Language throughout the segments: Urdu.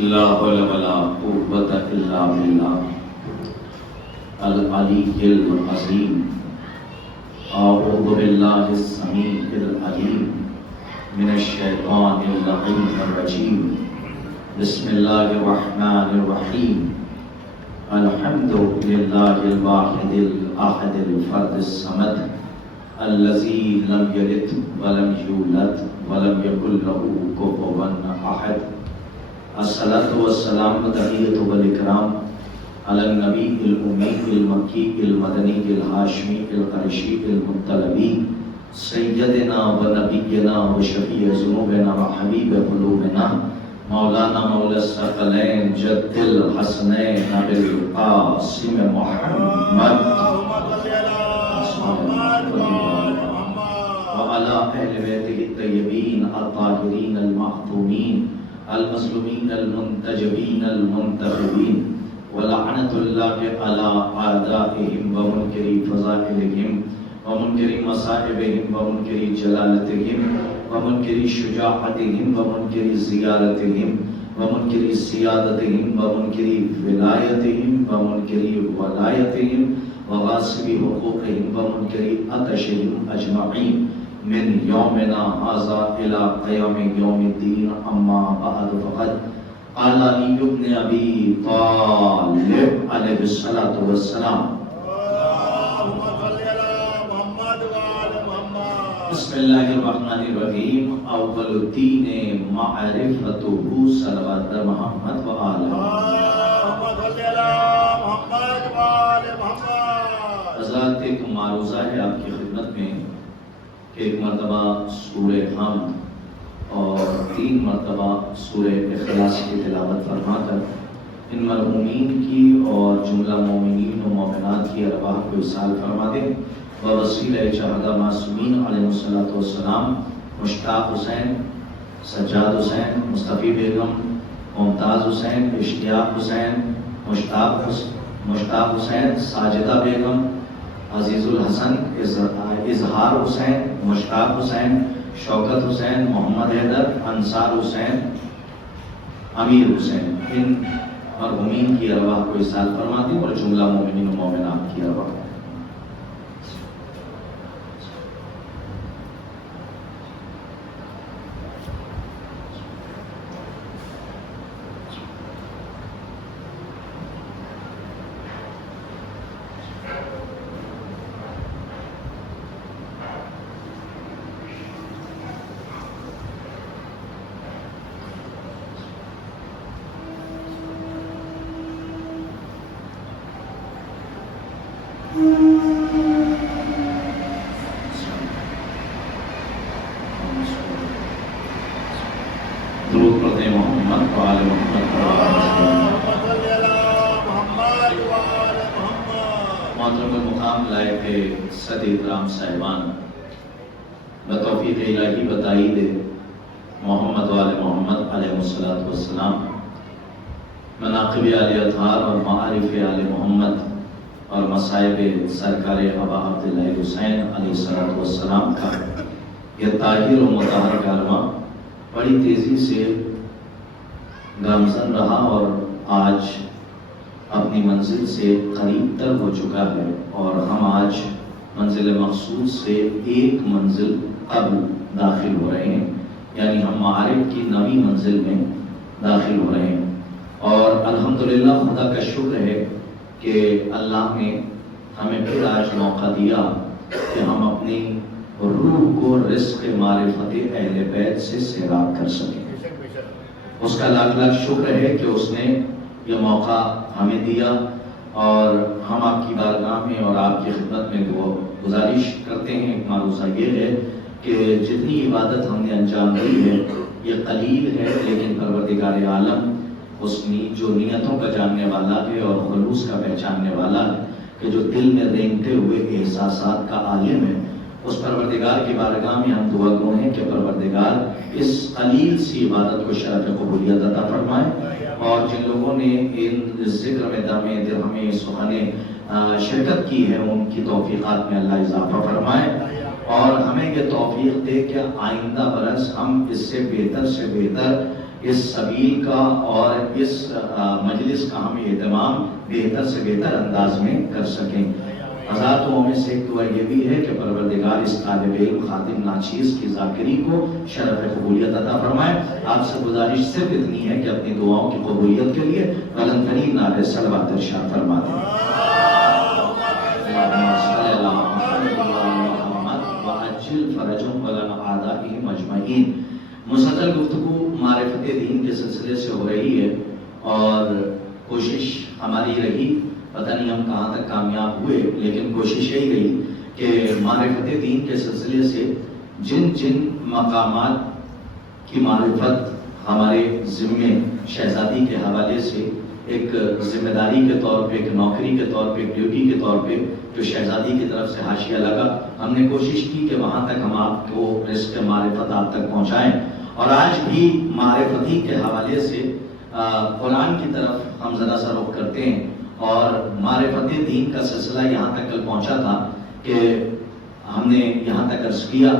لا حول ولا قوة إلا بالله العلي العظيم. أعوذ بالله السميع العليم من الشيطان اللعين الرجيم. بسم الله الرحمن الرحيم. الحمد لله الواحد الأحد الفرد الصمد الذي لم يلد ولم يولد ولم يكن له كفوا أحد. الصلاة والسلام تحية والإكرام على النبي الأمي المكي المدني الهاشمي القرشي المطلبي سيدنا ونبينا وشفيع ذنوبنا وحبيب قلوبنا مولانا مولى الثقلين جد الحسنين أبي القاسم محمد وعلى أهل بيته الطيبين الطاهرين المعصومين المظلومين المنتجبين المنتخبين ولعنة الله على أعدائهم ومنكر فضائلهم ومنكر مصائبهم ومنكر جلالتهم ومنكر شجاعتهم ومنكر زيارتهم ومنكر سيادتهم ومنكر ولايتهم ومنكر ولايتهم وغاصب حقوقهم ومنكر عطشهم أجمعين من يومنا هذا إلى قيام يوم الدين. أما بعد فقد قال علي بن أبي طالب عليه الصلاة والسلام بسم الله الرحمن الرحيم. أول الدين معرفته صلوات محمد وآله حضرات. ایک معروضہ ہے آپ کی خدمت میں کہ ایک مرتبہ سورہ حمد اور 3 مرتبہ سورہ اخلاص کی تلاوت فرما کر ان مرحومین کی اور جملہ مومنین و مومنات کی ارواح کو اصال فرما دیں. ووسیلہ شہداء معصومین علیہ السلام مشتاق حسین، سجاد حسین، مصطفی بیگم، ممتاز حسین، اشتیاق حسین، مشتاق حسین، ساجدہ بیگم، عزیز الحسن، اظہار حسین، مشتاق حسین، شوکت حسین، محمد حیدر، انصار حسین، امیر حسین، ان مرحومین کی ارواح کو اصال فرما دیں اور جملہ مومنین و مومنات کی ارواح. درود پڑھتے ہیں محمد و آل محمد. محترم المقام لائق صد احترام صاحبان، بتوفیق الہی بتائید محمد و آل محمد علیہ السلام مناقب آل اطہار اور معارف آل محمد اور مصائب سرکار ابا عبداللہ حسین علیہ السلام کا یہ طاہر و مطہر کارواں بڑی تیزی سے گامزن رہا اور آج اپنی منزل سے قریب تر ہو چکا ہے، اور ہم آج منزل مقصود سے ایک منزل قبل داخل ہو رہے ہیں، یعنی ہم معارف کی نویں منزل میں داخل ہو رہے ہیں. اور الحمدللہ خدا کا شکر ہے کہ اللہ نے ہمیں پھر آج موقع دیا کہ ہم اپنی روح کو رزق معرفت اہل بیت سے سیراب کر سکیں. اس کا لاکھ لاکھ شکر ہے کہ اس نے یہ موقع ہمیں دیا، اور ہم آپ کی بارگاہ میں اور آپ کی خدمت میں گزارش کرتے ہیں. ایک معروضہ یہ ہے کہ جتنی عبادت ہم نے انجام دی ہے یہ قلیل ہے، لیکن پروردگار عالم اس جو نیتوں کا جاننے والا ہے اور خلوص کا پہچاننے والا ہے، کہ جو دل میں رینگتے ہوئے احساسات کا عالم ہے، اس پروردگار کی بارگاہ میں ہم دعا گو ہیں کہ پروردگار اس قلیل سی عبادت کو شرف قبولیت عطا فرمائے، اور جن لوگوں نے ان ذکر میں دم درہم سخن شرکت کی ہے ان کی توفیقات میں اللہ اضافہ فرمائے، اور ہمیں یہ توفیق دے کہ آئندہ برس ہم اس سے بہتر اس سبیل کا اور اس مجلس کا ہم اہتمام بہتر سے بہتر انداز میں کر سکیں۔ حضراتوں میں سے ایک دعا یہ بھی ہے کہ پروردگار اس طالب علم خادم ناچیز کی ذاکری کو شرف قبولیت عطا فرمائے۔ آپ سے گزارش صرف اتنی ہے کہ اپنی دعاؤں کی قبولیت کے لیے بلند ترین نعرے صلوات ارشاد فرما دیں۔ اللہم صلی علی محمد وعلی محمد وعجل فرجهم ولنا اعدائهم اجمعین۔ مسلسل گفتگو معرفت دین کے سلسلے سے ہو رہی ہے اور کوشش ہماری رہی، پتہ نہیں ہم کہاں تک کامیاب ہوئے، لیکن کوشش یہی رہی کہ معرفت دین کے سلسلے سے جن مقامات کی معرفت ہمارے ذمے شہزادی کے حوالے سے ایک ذمہ داری کے طور پہ، ایک نوکری کے طور پہ، ایک ڈیوٹی کے طور پہ جو شہزادی کی طرف سے حاشیہ لگا، ہم نے کوشش کی کہ وہاں تک ہم آپ کو رزق معرفت آپ تک پہنچائیں۔ اور آج بھی معرفتی کے حوالے سے قرآن کی طرف ہم ذرا سا رخ کرتے ہیں، اور معرفت دین کا سلسلہ یہاں تک کل پہنچا تھا کہ ہم نے یہاں تک عرض کیا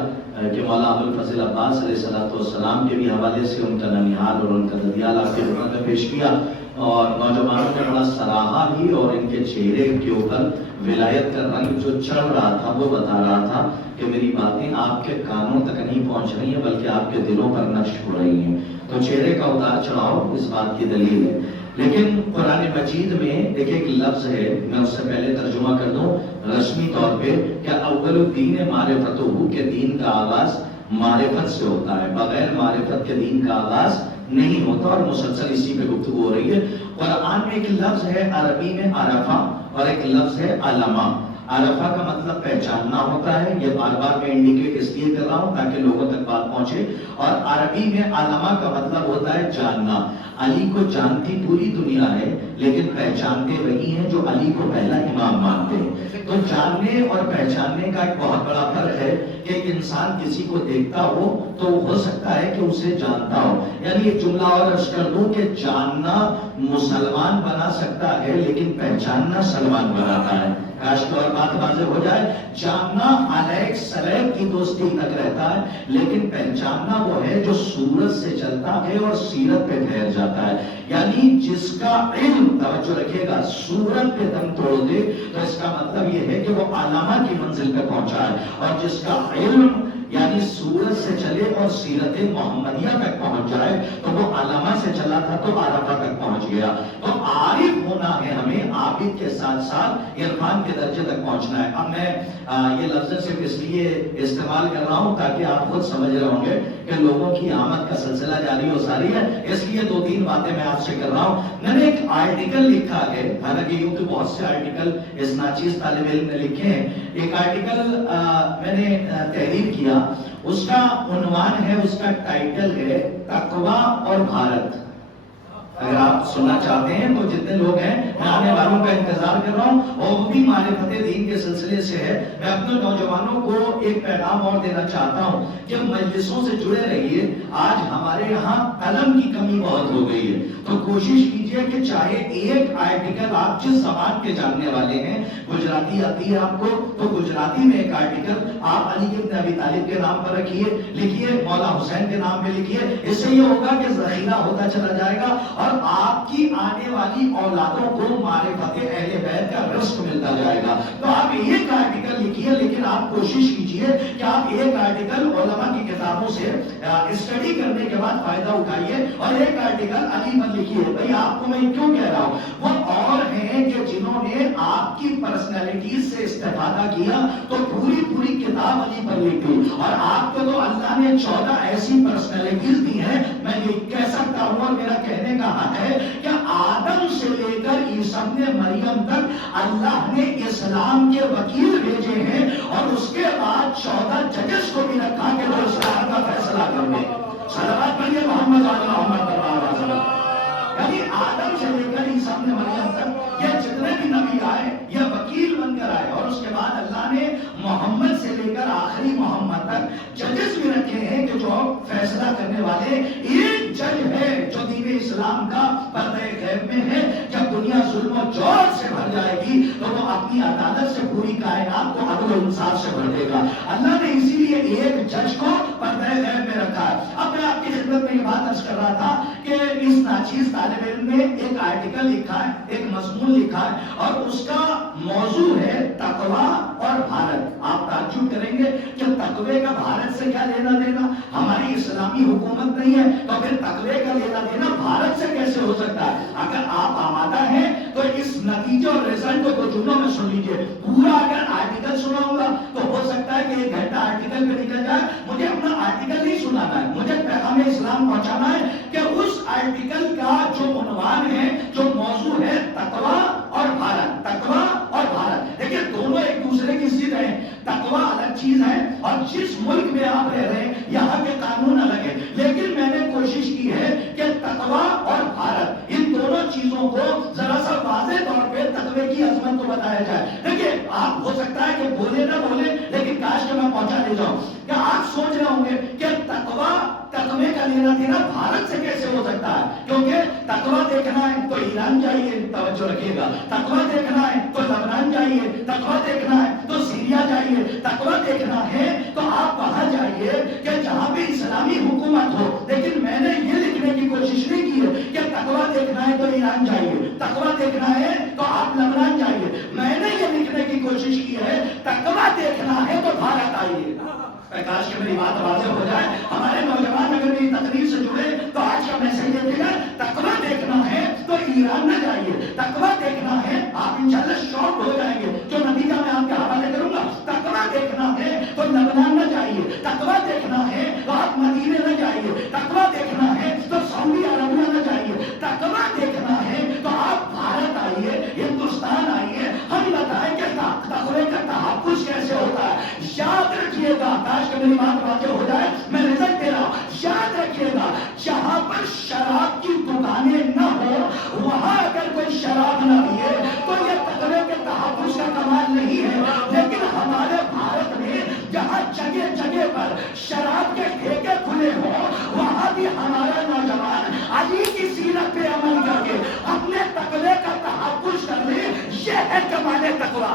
کہ مولا ابوالفضل عباس علیہ السلام کے بھی حوالے سے ان کا ننیحال اور ان کا ددیال آپ کی خدمت میں پیش کیا، اور نوجوانوں نے بڑا سراہا بھی، اور ان کے چہرے کے اوپر ولایت کا رنگ جو چڑھ رہا تھا وہ بتا رہا تھا کہ میری باتیں آپ کے کانوں تک نہیں پہنچ رہی ہیں بلکہ آپ کے دلوں پر نقش ہو رہی ہیں۔ تو چہرے کا اتار چڑھاؤ اس بات کی دلیل ہے۔ لیکن قرآن مجید میں ایک لفظ ہے، میں اس سے پہلے ترجمہ کر دوں رسمی طور پہ، کہ اول الدین معرفتہ، کہ دین کا آغاز معرفت سے ہوتا ہے، بغیر معرفت کے دین کا آغاز نہیں ہوتا، اور مسلسل اسی پہ گفتگو ہو رہی ہے۔ قرآن میں ایک لفظ ہے عربی میں عرفہ، اور ایک لفظ ہے علامہ۔ عرفہ کا مطلب پہچاننا ہوتا ہے، یہ بار بار میں انڈیکیٹ اس لیے کر رہا ہوں تاکہ لوگوں تک بات پہنچے، اور عربی میں علامہ کا مطلب ہوتا ہے جاننا۔ علی کو جانتی پوری دنیا ہے، لیکن پہچانتے وہی ہیں جو علی کو پہلا امام مانتے ہیں۔ تو جاننے اور پہچاننے کا ایک بہت بڑا فرق ہے کہ انسان کسی کو دیکھتا ہو تو ہو سکتا ہے کہ اسے جانتا ہو، یعنی ایک جملہ اور عرض کر دوں کہ جاننا مسلمان بنا سکتا ہے لیکن پہچاننا سلمان بناتا ہے۔ کاش کی اور بات واضح ہو جائے، جاننا علیک سلیک کی دوستی تک رہتا ہے، لیکن پہچاننا وہ ہے جو صورت سے چلتا ہے اور سیرت پہ ٹھہر جاتا ہے۔ یعنی جس کا علم، توجہ رکھے گا، صورت پہ دم توڑ دے تو اس کا مطلب یہ ہے کہ وہ علامہ کی منزل پہ پہنچا ہے، اور جس کا علم یعنی صورت سے چلے اور سیرت محمدیہ تک پہنچ جائے تو وہ علامہ سے چلا تھا تو عرفہ تک پہنچ گیا۔ تو عارف ہونا ہے ہمیں، عابد کے ساتھ ساتھ عرفان کے درجے تک پہنچنا ہے۔ اب میں یہ لفظ صرف اس لیے استعمال کر رہا ہوں تاکہ آپ خود سمجھ رہے ہوں گے کہ لوگوں کی آمد کا سلسلہ جاری و ساری ہے، اس لیے دو تین باتیں میں آپ سے کر رہا ہوں۔ میں نے ایک آرٹیکل لکھا ہے، حالانکہ یوں تو بہت سے آرٹیکل اس ناچیز طالب علم نے لکھے ہیں، ایک آرٹیکل میں نے تحریر کیا، اس کا عنوان ہے، اس کا ٹائٹل ہے تقویٰ اور بھارت۔ اگر آپ سننا چاہتے ہیں تو جتنے لوگ ہیں میں آنے والوں کا انتظار کر رہا ہوں، اور وہ بھی معرفت دین کے سلسلے سے ہے۔ میں اپنے نوجوانوں کو ایک پیغام اور دینا چاہتا ہوں کہ مجلسوں سے جڑے رہیے۔ آج ہمارے یہاں قلم کی کمی بہت ہو گئی ہے، تو کوشش کیجئے کہ چاہے ایک آرٹیکل آپ جس زبان کے جاننے والے ہیں، گجراتی آتی ہے آپ کو تو گجراتی میں ایک آرٹیکل آپ علی بن ابی طالب کے نام پر رکھیے، لکھیے، مولا حسین کے نام پہ لکھیے۔ اس سے یہ ہوگا کہ ذخیرہ ہوتا چلا جائے گا، اور آپ کی آنے والی اولادوں کو معرفت اہل بیت کا رزق ملتا جائے گا۔ تو آپ ایک آرٹیکل لکھیے، لیکن آپ کوشش کیجئے کہ آپ ایک آرٹیکل علماء کی کتابوں سے اسٹڈی کرنے کے بعد فائدہ اٹھائیے، اور ایک آرٹیکل علی پر لکھیے۔ بھئی آپ کو میں کیوں کہہ رہا ہوں، وہ اور ہیں کہ جنہوں نے آپ کی پرسنالٹیز سے استفادہ کیا تو پوری کتاب علی پر لکھی، اور آپ کو تو اللہ نے 14 ایسی پرسنالٹیز دی ہیں۔ میں یہ کہہ سکتا ہوں، اور میرا کہنے کا حق ہے کہ آدم سے لے کر عیسی ابن مریم تک اللہ نے اسلام کے وکیل بھیجے ہیں، اور اس کے بعد 14 ججز کو بھی رکھا کہ وہ اسلام کا فیصلہ کریں۔ صلوات پڑھیے محمد علی محمد صلی اللہ علیہ وسلم۔ یعنی آدم سے لے کر عیسی ابن مریم تک یہ جتنے بھی نبی آئے یہ وکیل بن کر آئے، اور اس کے بعد اللہ نے محمد سے لے کر آخری محمد تک ججز بھی رکھے ہیں کہ جو فیصلہ کرنے والے۔ ایک جج ہے جو دین اسلام کا پردہ غیب میں ہے، جب دنیا ظلم و جور سے بھر جائے گی تو وہ اپنی عدالت سے پوری کائنات کو عدل و انصاف سے بھر دے گا. اللہ نے اسی لیے ایک جج کو پردہ غیب میں رکھا ہے. اب میں آپ کی خدمت میں یہ بات عرض کر رہا تھا کہ اس ناچیز طالب علم نے ایک آرٹیکل لکھا ہے, ایک مضمون لکھا ہے, اور اس کا موضوع ہے تقویٰ اور بھارت. آپ تعجب کریں گے کہ تقوی کا بھارت سے کیا لینا دینا؟ ہماری اسلامی حکومت نہیں ہے تو پھر تقوی کا لینا دینا بھارت سے کیسے ہو سکتا ہے؟ اگر آپ آمادہ ہیں تو اس نتیجے اور رزلٹ کو جملوں میں سن لیجیے. پورا اگر آرٹیکل سنا ہوگا تو ہو سکتا ہے کہ ایک گھنٹہ آرٹیکل پہ نکل جائے. مجھے اپنا آرٹیکل نہیں سنانا ہے, مجھے پیغام اسلام پہنچانا ہے کہ اس آرٹیکل کا جو عنوان ہے, جو موضوع ہے, تقویٰ اور بھارت. تقویٰ اور بھارت, دیکھیں دونوں ایک دوسرے کی ضد ہیں. تقویٰ الگ چیز ہے اور جس ملک میں آپ رہ رہے ہیں یہاں کے قانون الگ ہے, لیکن میں نے کوشش کی ہے کہ تقویٰ اور بھارت ان دونوں چیزوں کو ذرا سا واضح طور پہ تقوی کی عظمت کو بتایا جائے. دیکھیے آپ ہو سکتا ہے کہ بولے نہ بولے, لیکن کاش کہ میں پہنچا دے جاؤں کہ آپ سوچ رہے ہوں گے کہ تقوی کا لینا دینا بھارت سے کیسے ہو سکتا ہے, کیونکہ تقوی دیکھنا ہے تو ایران جائیے, توجہ رکھیے گا. تقوی دیکھنا ہے تو لبنان جائیے, تقوی دیکھنا ہے تو سیریا جائیے, تقوی دیکھنا ہے تو آپ وہاں جائیے کہ جہاں پہ اسلامی حکومت ہو. لیکن میں نے یہ لکھنے کی کوشش نہیں کی ہے کہ تقوی دیکھنا ہے تو ایران جائیے, تقوی دیکھنا ہے تو آپ لبنان جائیے. میں نے یہ لکھنے کی کوشش کی ہے تقوی دیکھنا ہے تو بھارت آئیے. کاش کہ میری بات واضح ہو جائے. ہمارے نوجوان اگر میری تقریر سے جڑے تو آج کا میسج یہ دیگا, تقوی دیکھنا ہے تو ایران نہ جائیے, تقوی دیکھنا ہے, آپ انشاءاللہ شوق ہو جائیں گے جو نتیجہ میں آپ کے حوالے کروں گا. تقوی دیکھنا ہے تو لبنان نہ جائیے, تقوی دیکھنا ہے تو آپ مدینے نہ جائیے, تقوی دیکھنا ہے تو سعودی عربیہ نہ جائیے, تقوی دیکھنا ہے تو آپ بھارت آئیے, ہندوستان آئیے. ہم بتائیں کہ تقوی کا تحفظ کیسے ہوتا ہے. یاد رکھیے گا, کاش کہ میری بات واضح ہو جائے, میں رزلٹ دے رہا ہوں. یاد رکھیے گا, جہاں پر شراب کی دکانیں نہ ہو وہاں اگر کوئی شراب نہ پیے تو یہ تقوی کے تحفظ کا کمال نہیں ہے. لیکن ہمارے بھارت میں جہاں جگہ جگہ پر شراب کے ٹھیکے کھلے ہوں وہاں بھی ہمارا نوجوان علی کی سیرت پہ عمل کر کے اپنے تقوی کا تحفظ کر لے. یہ ہے کمال تقوی.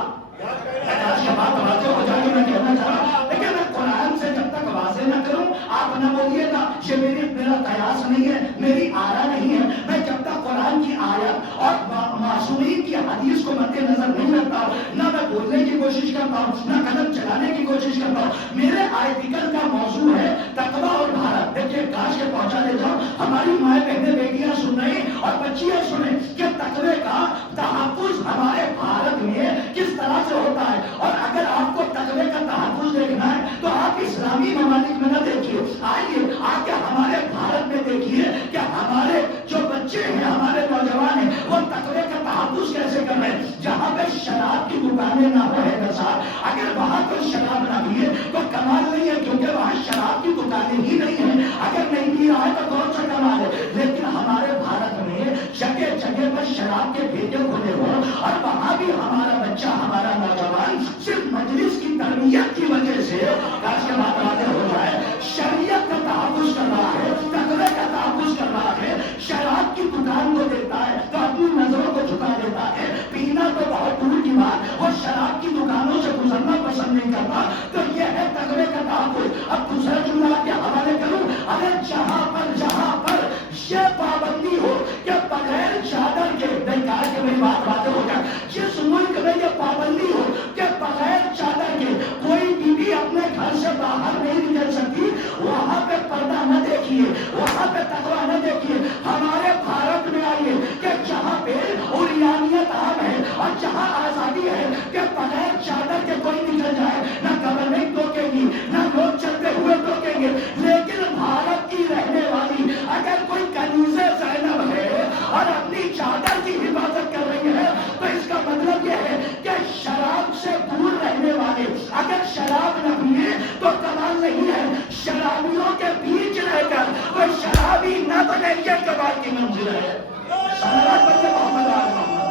بات واضح ہو جائے گی. میں کہنا چاہ رہا ہوں لیکن میں قرآن سے جب تک واضح نہ کروں آپ نہ بولیے گا یہ میرا قیاس نہیں ہے, میری آرا نہیں ہے. میں جب تک قرآن کی آیت اور معصومین کی حدیث کو مد نظر نہیں رکھتا ہوں, نہ میں بولنے کی کوشش کرتا ہوں, نہ قدم چلانے کی کوشش کرتا ہوں. میرے آرٹیکل کا موضوع ہے تقویٰ اور بھارت. دیکھیے کاش کے پہنچا دے جاؤں, ہماری مائیں بہنیں بیٹیاں سن رہی اور بچیاں سنیں کہ تقوی کا تحفظ ہمارے بھارت میں کس طرح سے ہوتا ہے. اور اگر آپ کو تقوی کا تحفظ دیکھنا ہے تو آپ اسلامی ممالک میں نہ دیکھیے, آئیے آ کے ہمارے بھارت میں دیکھیے کہ ہمارے جو بچے ہیں, ہمارے نوجوان ہیں, وہ تقوی کا تحفظ کیسے کر رہے ہیں. جہاں پہ شراب کی دکانیں نہ ہو ہے صاحب, اگر وہاں کوئی شراب نہ پیے تو کمال نہیں ہے, کیونکہ وہاں شراب کی دکانیں ہی نہیں ہیں. اگر نہیں پی رہا ہے تو کون سا کمال ہے. لیکن ہمارے بھارت میں جگہ جگہ پر شراب کے ٹھیکے کھلے ہوں اور وہاں بھی ہمارا بچہ, ہمارا نوجوان صرف مجلس کی تربیت کی وجہ سے, کاش کے بات واضح ہو جائے, شریعت کا تحفظ کر رہا ہے, تقوی کا تحفظ کر رہا ہے. شراب کی دکان کو دیکھتا ہے تو اپنی نظروں کو جھکا دیتا ہے, پینا تو بہت دور کی بات, اور شراب کی دکانوں سے گزرنا پسند نہیں کرتا. تو یہ ہے تقوی کا تحفظ. اب دوسرا جملہ آپ کے حوالے کروں, اگر جہاں پر یہ پابندی ہو کہ بغیر چادر کے, کاش کہ میری بات واضح ہو جائے, جس ملک میں یہ پابندی ہو کہ بغیر چادر کے کوئی بیوی اپنے گھر سے باہر نہیں نکل سکتی, وہاں پہ پردہ نہ دیکھیے, وہاں پہ تقویٰ نہ دیکھیے. ہمارے بھارت میں آئیے کہ جہاں پہ عریانیت عام ہے اور جہاں آزادی ہے کہ بغیر چادر کے کوئی نکل جائے, نہ گورنمنٹ ٹوکے گی, نہ لوگ چلتے ہوئے ٹوکیں گے. لیکن بھارت کی رہنے والی اگر کوئی کنیزِ زینب ہے اور اپنی چادر کی حفاظت کر رہی ہے تو اس کا مطلب یہ ہے کہ شراب سے دور رہنے والے اگر شراب نہ پیے تو کمال نہیں ہے. شرابیوں کے بیچ رہ کر کوئی شرابی نہ بنے, یہ کمال کی منزل ہے. صلوات پڑھیے محمد آل محمد.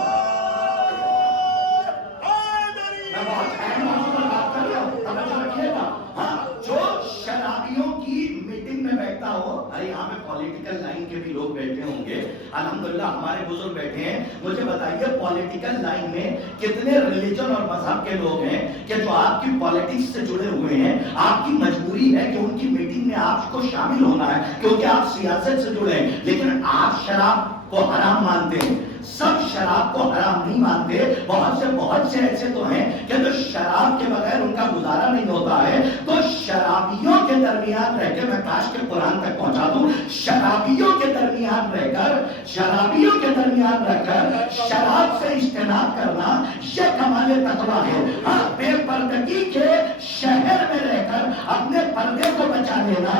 میں بہت اہم موضوع پر بات کر رہا ہوں, توجہ رکھیے گا. ہاں, جو شرابیوں کی میٹنگ میں بیٹھتا ہو, ارے یہاں پہ پولیٹیکل لائن کے بھی لوگ بیٹھے ہوں گے, الحمدللہ ہمارے بزرگ بیٹھے ہیں. مجھے بتائیے پولیٹیکل لائن میں کتنے ریلیجن اور مذہب کے لوگ ہیں کہ جو آپ کی پالیٹکس سے جڑے ہوئے ہیں. آپ کی مجبوری ہے کہ ان کی میٹنگ میں آپ کو شامل ہونا ہے کیونکہ آپ سیاست سے جڑے ہیں, لیکن آپ شراب کو حرام مانتے ہیں. سب شراب کو حرام نہیں مانتے. بہت سے ایسے تو ہیں کہ جو شراب کے بغیر ان کا گزارا نہیں ہوتا ہے. تو شرابیوں کے درمیان رہ کے, میں کاش کے قرآن تک پہنچا دوں, شرابیوں کے درمیان رہ کر شراب سے اجتناب کرنا یہ کمال تقویٰ ہے. ہاں, بے پردگی کے شہر میں رہ کر اپنے پردے کو بچا لینا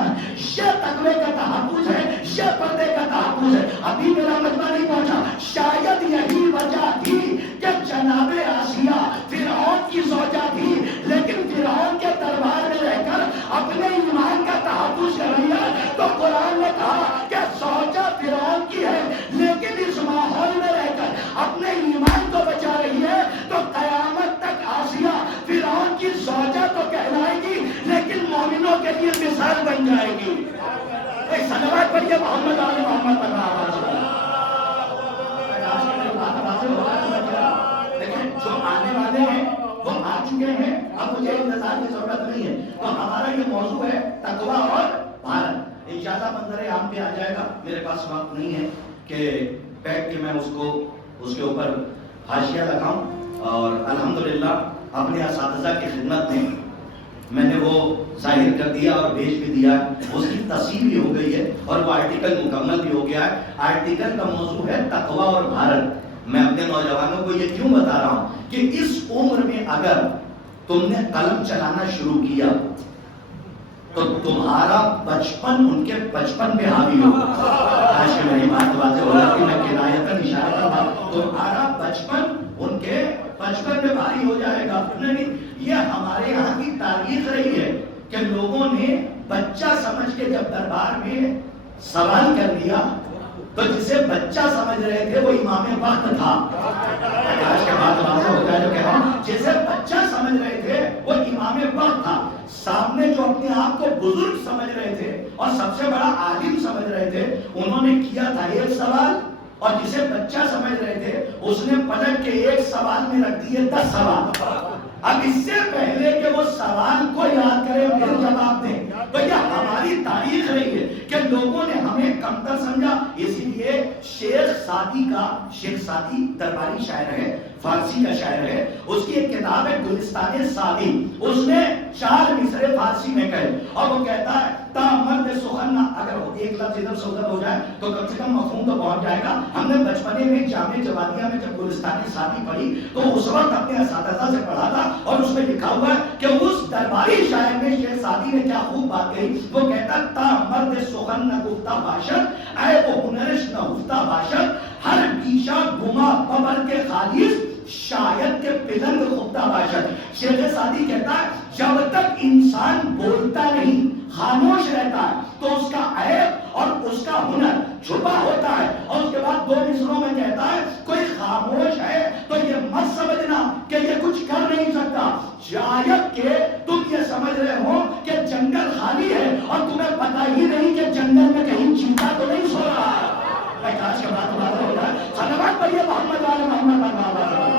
یہ تقوی کا تحفظ ہے, یہ پردے کا تحفظ ہے. ابھی میرا مطلب نہیں پہنچا. شاید یہی وجہ تھی کہ جناب آسیہ فرعون کی زوجہ تھی, لیکن فرعون کے دربار میں رہ کر اپنے ایمان کا تحفظ کر رہی ہے. تو قرآن نے کہا کہ زوجہ فرعون کی ہے, لیکن اس ماحول میں رہ کر اپنے ایمان کو بچا رہی ہے. تو قیامت تک آسیہ فرعون کی زوجہ تو کہلائے گی, لیکن مومنوں کے لیے مثال بن جائے گی. ایک صلوات پڑھیے محمد آل محمد صلی اللہ علیہ وسلم. لیکن جو آنے والے ہیں وہ آ چکے ہیں, اب مجھے انتظار کی ضرورت نہیں ہے. تو ہمارا یہ موضوع ہے تقویٰ اور بھارت. انشاءاللہ منظر عام پہ آ جائے گا. میرے پاس وقت نہیں ہے کہ بیٹھ کے میں اس کے اوپر حاشیہ لگاؤں. اور الحمدللہ اپنے اساتذہ کی خدمت میں نے وہ ظاہر کر دیا اور بھیج بھی دیا. اس کی تصحیح بھی ہو گئی ہے اور وہ آرٹیکل مکمل بھی ہو گیا ہے. آرٹیکل کا موضوع ہے تقویٰ اور بھارت. میں اپنے نوجوانوں کو یہ کیوں بتا رہا ہوں کہ اس عمر میں اگر تم نے قلم چلانا شروع کیا تو تمہارا بچپن ان کے بچپن پہ حاوی ہوگا. آج کہ میری بات واضح ہو رہا کہ میں کنایتاً اشارہ کر رہا ہوں, تمہارا بچپن ان کے بچپن پہ بھاری ہو جائے گا. نہیں, یہ ہمارے یہاں کی تاریخ رہی ہے کہ لوگوں نے بچہ سمجھ کے جب دربار میں سوال کر لیا تو جسے بچہ سمجھ رہے تھے وہ امام وقت تھا. آج کے بعد واضح ہوتا ہے جو کہہ رہا ہوں, جسے بچہ سمجھ رہے تھے وہ امام وقت تھا. سامنے جو اپنے آپ کو بزرگ سمجھ رہے تھے اور سب سے بڑا عالم سمجھ رہے تھے, انہوں نے کیا تھا ایک سوال, اور جسے بچہ سمجھ رہے تھے اس نے پلٹ کے ایک سوال میں رکھ دیے 10 سوال. اب اس سے پہلے کہ وہ سوال کو یاد کرے اور پھر جواب دیں, تو یہ ہماری تاریخ رہی ہے کہ لوگوں نے ہمیں کمتر سمجھا. اسی لیے شیخ سعدی درباری شاعر ہے, فارسی کا شاعر ہے. اس کی ایک کتاب ہے گلستان سعدی, اس نے 4 مصرے فارسی میں کہے اور وہ کہتا ہے تا مرد سخن, اگر ایک لفظ ادھر سے ادھر ہو جائے تو کم سے کم مفہوم تو پہنچ جائے گا. ہم نے بچپنے میں جامع جوانیہ میں جب گلستان سعدی پڑھی تو اس وقت اپنے اساتذہ سے پڑھا تھا, اور اس میں لکھا ہوا ہے کہ اس درباری شاعر میں شیخ سعدی نے کیا خوب بات کہی. وہ کہتا تا مرد سخن نہ گفتہ باشد, اے وہ ہنرش نہ گفتہ باشد, ہر پیشہ گما ببر کے خالص شاید کے پلنگ خفتہ باشد. شیخ سعدی کہتا ہے جب تک انسان بولتا نہیں, خاموش رہتا ہے, تو اس کا عیب اور اس کا ہنر چھپا ہوتا ہے. اور اس کے بعد 2 مصروں میں کہتا ہے کوئی خاموش ہے تو یہ مت سمجھنا کہ یہ کچھ کر نہیں سکتا, شاید کہ تم یہ سمجھ رہے ہو کہ جنگل خالی ہے اور تمہیں پتہ ہی نہیں کہ جنگل میں کہیں چیتا تو نہیں سو رہا ہے. آج کے بعد بات ہو رہا ہے. صلوات پڑھیے محمد آل محمد صلی اللہ علیہ وسلم.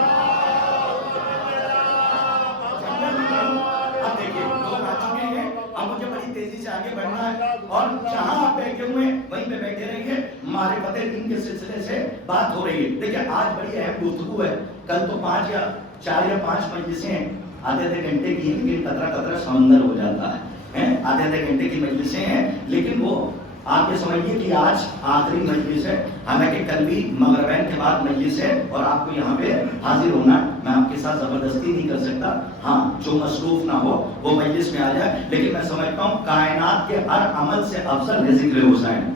اب دیکھیے لوگ آ چکے ہیں, اب مجھے بڑی تیزی سے آگے بڑھنا ہے, اور جہاں آپ بیٹھے ہوئے ہیں وہیں پہ بیٹھے رہیے. معرفت دین کے سلسلے سے بات ہو رہی ہے. دیکھیے آج بڑی اہم گفتگو ہے. کل تو 4 یا 5 مجلسیں آدھے گھنٹے کی ہیں, لیکن قطرہ سمندر ہو جاتا ہے. آدھے گھنٹے کی مجلسیں ہیں, لیکن وہ آپ یہ سمجھیے کہ آج آخری مجلس ہے. حالانکہ کل بھی مغربین کے بعد مجلس ہے اور آپ کو یہاں پہ حاضر ہونا. میں آپ کے ساتھ زبردستی نہیں کر سکتا, ہاں جو مصروف نہ ہو وہ مجلس میں آ جائے. لیکن میں سمجھتا ہوں کائنات کے ہر عمل سے افضل ہے ذکر حسین.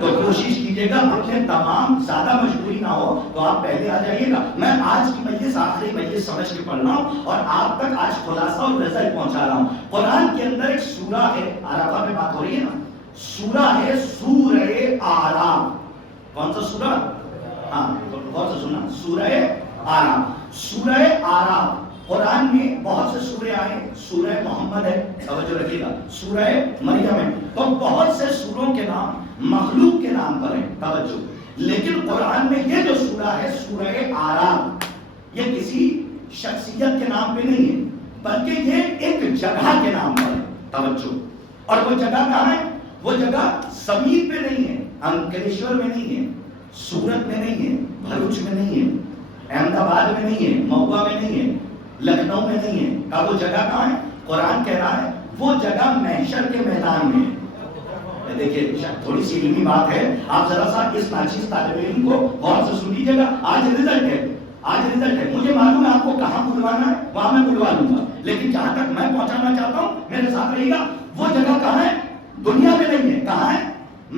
تو کوشش کیجیے گا اپنے تمام, زیادہ مجبوری نہ ہو تو آپ پہلے آ جائیے گا. میں آج کی مجلس آخری مجلس سمجھ کے پڑھ رہا ہوں اور آپ تک آج خلاصہ اور رزلٹ پہنچا رہا ہوں. قرآن کے اندر ایک سورہ ہے, عرفہ میں بات ہو رہی ہے نا, سورہ ہے سورہ آراف. کون سا سورہ؟ ہاں کون سا سنا؟ سورہ آراف. سورہ آراف قرآن میں بہت سے سورے آئے. سورہ محمد ہے, توجہ رکھیے گا, سورہ مریم ہے. تو بہت سے سوروں کے نام مخلوق کے نام پر ہیں. توجہ توجہ. لیکن قرآن میں یہ جو سورہ ہے سورہ آراف، یہ کسی شخصیت کے نام پہ نہیں ہے بلکہ یہ ایک جگہ کے نام پر ہے. توجہ. اور وہ جگہ کہاں ہے؟ وہ جگہ زمین پہ نہیں ہے، انکلیشور میں نہیں ہے، سورت میں نہیں ہے، بھروچ میں نہیں ہے، احمد آباد میں نہیں ہے، مہوا میں نہیں ہے، لکھنؤ میں نہیں ہے. کا وہ جگہ کہاں ہے؟ قرآن کہہ رہا ہے وہ جگہ محشر کے میدان میں ہے. دیکھیے تھوڑی سی علمی بات ہے، آپ ذرا سا اس ناچیز طالب علم کو غور سے سن لیجیے گا. آج رزلٹ ہے، آج رزلٹ ہے. مجھے معلوم ہے آپ کو کہاں بلوانا ہے، وہاں میں بلوا لوں گا، لیکن جہاں تک میں پہنچانا چاہتا ہوں میرے ساتھ رہیے گا. وہ جگہ کہاں ہے؟ دنیا میں نہیں ہے. کہاں ہے؟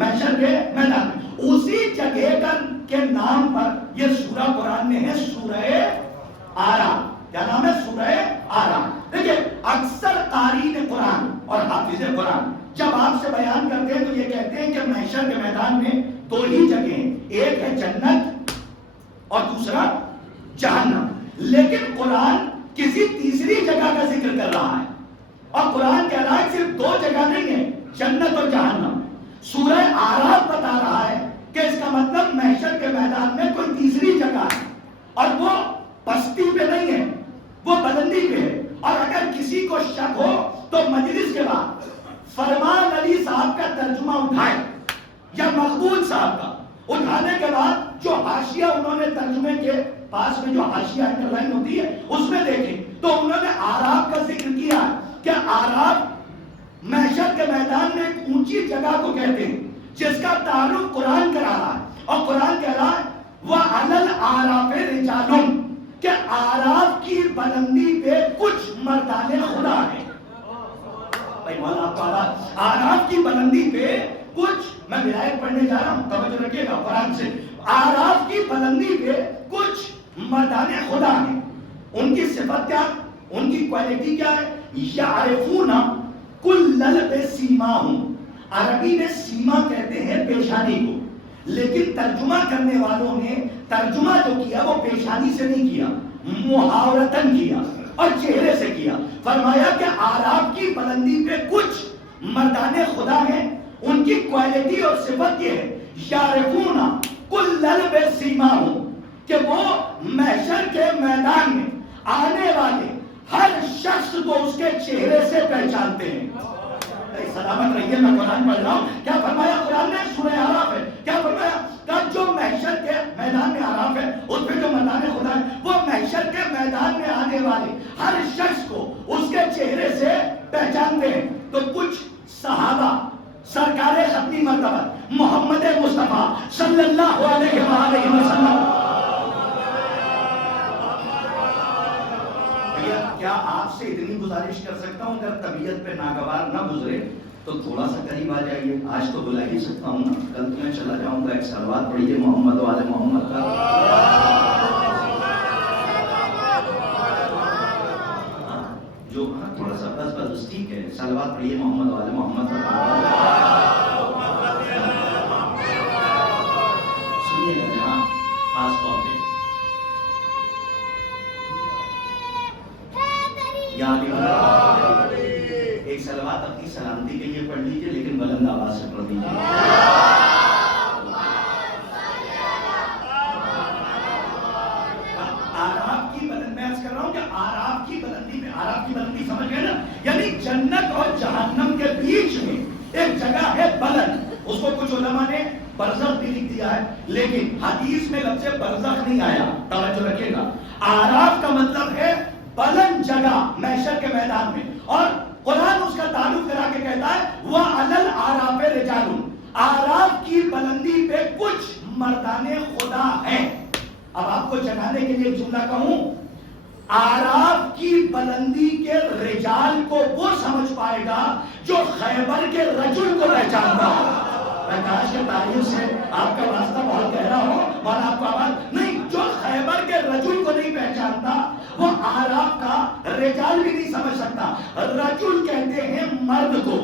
محشر کے میدان میں. اسی جگہ کے نام پر یہ سورہ قرآن میں ہے سورہ آراف. کیا نام ہے؟ سورہ آراف. دیکھیے اکثر قارئین قرآن اور حافظ قرآن جب آپ سے بیان کرتے ہیں تو یہ کہتے ہیں کہ محشر کے میدان میں دو ہی جگہ ہیں، ایک ہے جنت اور دوسرا جہنم. لیکن قرآن کسی تیسری جگہ کا ذکر کر رہا ہے اور قرآن کہہ رہا ہے صرف دو جگہ نہیں ہے، جنت اور جہنم. سورہ آراف بتا رہا ہے کہ اس کا مطلب محشر کے میدان میں کوئی تیسری جگہ ہے اور وہ پستی پہ نہیں ہے، وہ بلندی پہ ہے. اور اگر کسی کو شک ہو تو مجلس کے بعد فرمان علی صاحب کا ترجمہ اٹھائے یا مقبول صاحب کا، اٹھانے کے بعد جو حاشیہ انہوں نے ترجمے کے پاس میں جو حاشیہ انڈر لائن ہوتی ہے اس میں دیکھیں تو انہوں نے آراف کا ذکر کیا کہ آراف محشر کے میدان میں ایک اونچی جگہ کو کہتے ہیں جس کا تعارف قرآن کرا رہا ہے. اور قرآن کہہ رہا ہے وَعَلَى الْأَعْرَافِ رِجَالٌ کہ آراف کی بلندی پہ کچھ مردان خدا ہیں. آراف کی بلندی پہ کچھ، میں ولایت پڑھنے جا رہا ہوں، توجہ رکھیے گا قرآن سے. آراف کی بلندی پہ کچھ مردان خدا ہیں. ان کی صفت کیا، ان کی کوالٹی کیا ہے؟ یعرفون کل بسیماہم. عربی میں سیما کہتے ہیں پیشانی کو، لیکن ترجمہ کرنے والوں نے ترجمہ جو کیا وہ پیشانی سے نہیں کیا، محاورتن کیا اور چہرے سے کیا. فرمایا کہ آراف کی بلندی پہ کچھ مردان خدا ہیں، ان کی کوالٹی اور صفت یہ ہے یعرفون کل بسیماہم کہ وہ محشر کے میدان میں آنے والے ہر شخص کو اس کے چہرے سے پہچانتے ہیں. سلامت رہیے، میں قرآن پڑھ رہا ہوں. کیا فرمایا قرآن نے؟ سورہ آراف ہے. کیا فرمایا کہ جو محشر کے میدان میں آراف ہے اس پہ جو میدان خدا ہے وہ محشر کے میدان میں آنے والے ہر شخص کو اس کے چہرے سے پہچانتے ہیں. تو کچھ صحابہ سرکار ختمی مرتبہ محمد مصطفیٰ صلی اللہ علیہ وآلہ وسلم. کیا آپ سے اتنی گزارش کر سکتا ہوں اگر طبیعت پہ ناگوار نہ گزرے تو تھوڑا سا قریب آ جائیے. آج تو بلا ہی سکتا ہوں نا، کل تو میں چلا جاؤں گا. ایک صلوات پڑھیے محمد والے محمد کا. جو تھوڑا سا بس ٹھیک ہے، صلوات پڑھیے محمد والے محمد کا. سنیے گا جہاں خاص طور پہ ایک صلوات اپنی سلامتی کے لیے پڑھ لیجیے لیکن بلند آواز سے پڑھ لیجیے. آراف کی بلند، میں عرض کر رہا ہوں کہ آراف کی بلندی میں، آراف کی بلندی سمجھ گئے نا، یعنی جنت اور جہنم کے بیچ میں ایک جگہ ہے بلند. اس کو کچھ علماء نے برزخ بھی لکھ دیا ہے لیکن حدیث میں لفظ برزخ نہیں آیا. توجہ رکھیے گا، آراف کا مطلب ہے بلند جگہ محشر کے میدان میں. اور قرآن اس کا تعلق کرا کے کہتا ہے وَعَلَى الْأَعْرَافِ رِجَالٌ، آراف کی بلندی پہ کچھ مردان خدا ہیں. اب آپ کو جگانے کے لیے جملہ کہوں، آراف کی بلندی کے رجال کو وہ سمجھ پائے گا جو خیبر کے رجل کو پہچانتا ہو. میں کاش کے تعریف سے آپ کا راستہ بہت گہرا ہو اور آپ کو آواز نہیں، جو خیبر کے رجل کو نہیں پہچانتا وہ آراف کا رجال بھی نہیں سمجھ سکتا. رجل کہتے ہیں مرد کو،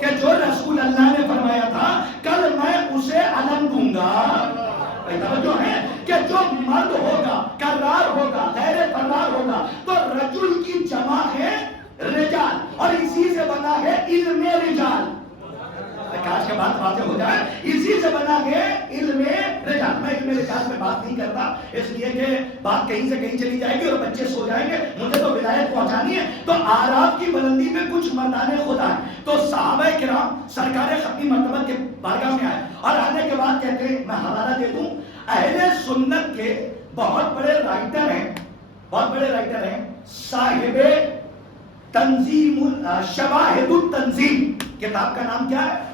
کہ جو رسول اللہ نے فرمایا تھا کل میں اسے علم دوں گا. توجہ ہے کہ جو مرد ہوگا، کرار ہوگا، غیر فرار ہوگا، تو رجل کی جمع ہے رجال اور اسی سے بنا ہے علم رجال. کاش کے بعد واضح ہو جائے، اسی سے بنا ہے علم خیال میں بات نہیں کرتا اس لیے کہ بات کہیں سے کہیں چلی جائے گی اور بچے سو جائیں گے، مجھے تو ولایت پہنچانی ہے۔ تو اعراف کی بلندی میں کچھ مردان خدا ہیں۔ تو صحابہ کرام سرکار ختمی مرتبہ کے بارگاہ میں آئے اور آنے کے بعد کہتے ہیں، میں حوالہ دے دوں، اہل سنت کے بہت بڑے رائٹر ہیں، بہت بڑے رائٹر ہیں، صاحب تنظیم شواہد التنظیم، کتاب کا نام کیا ہے؟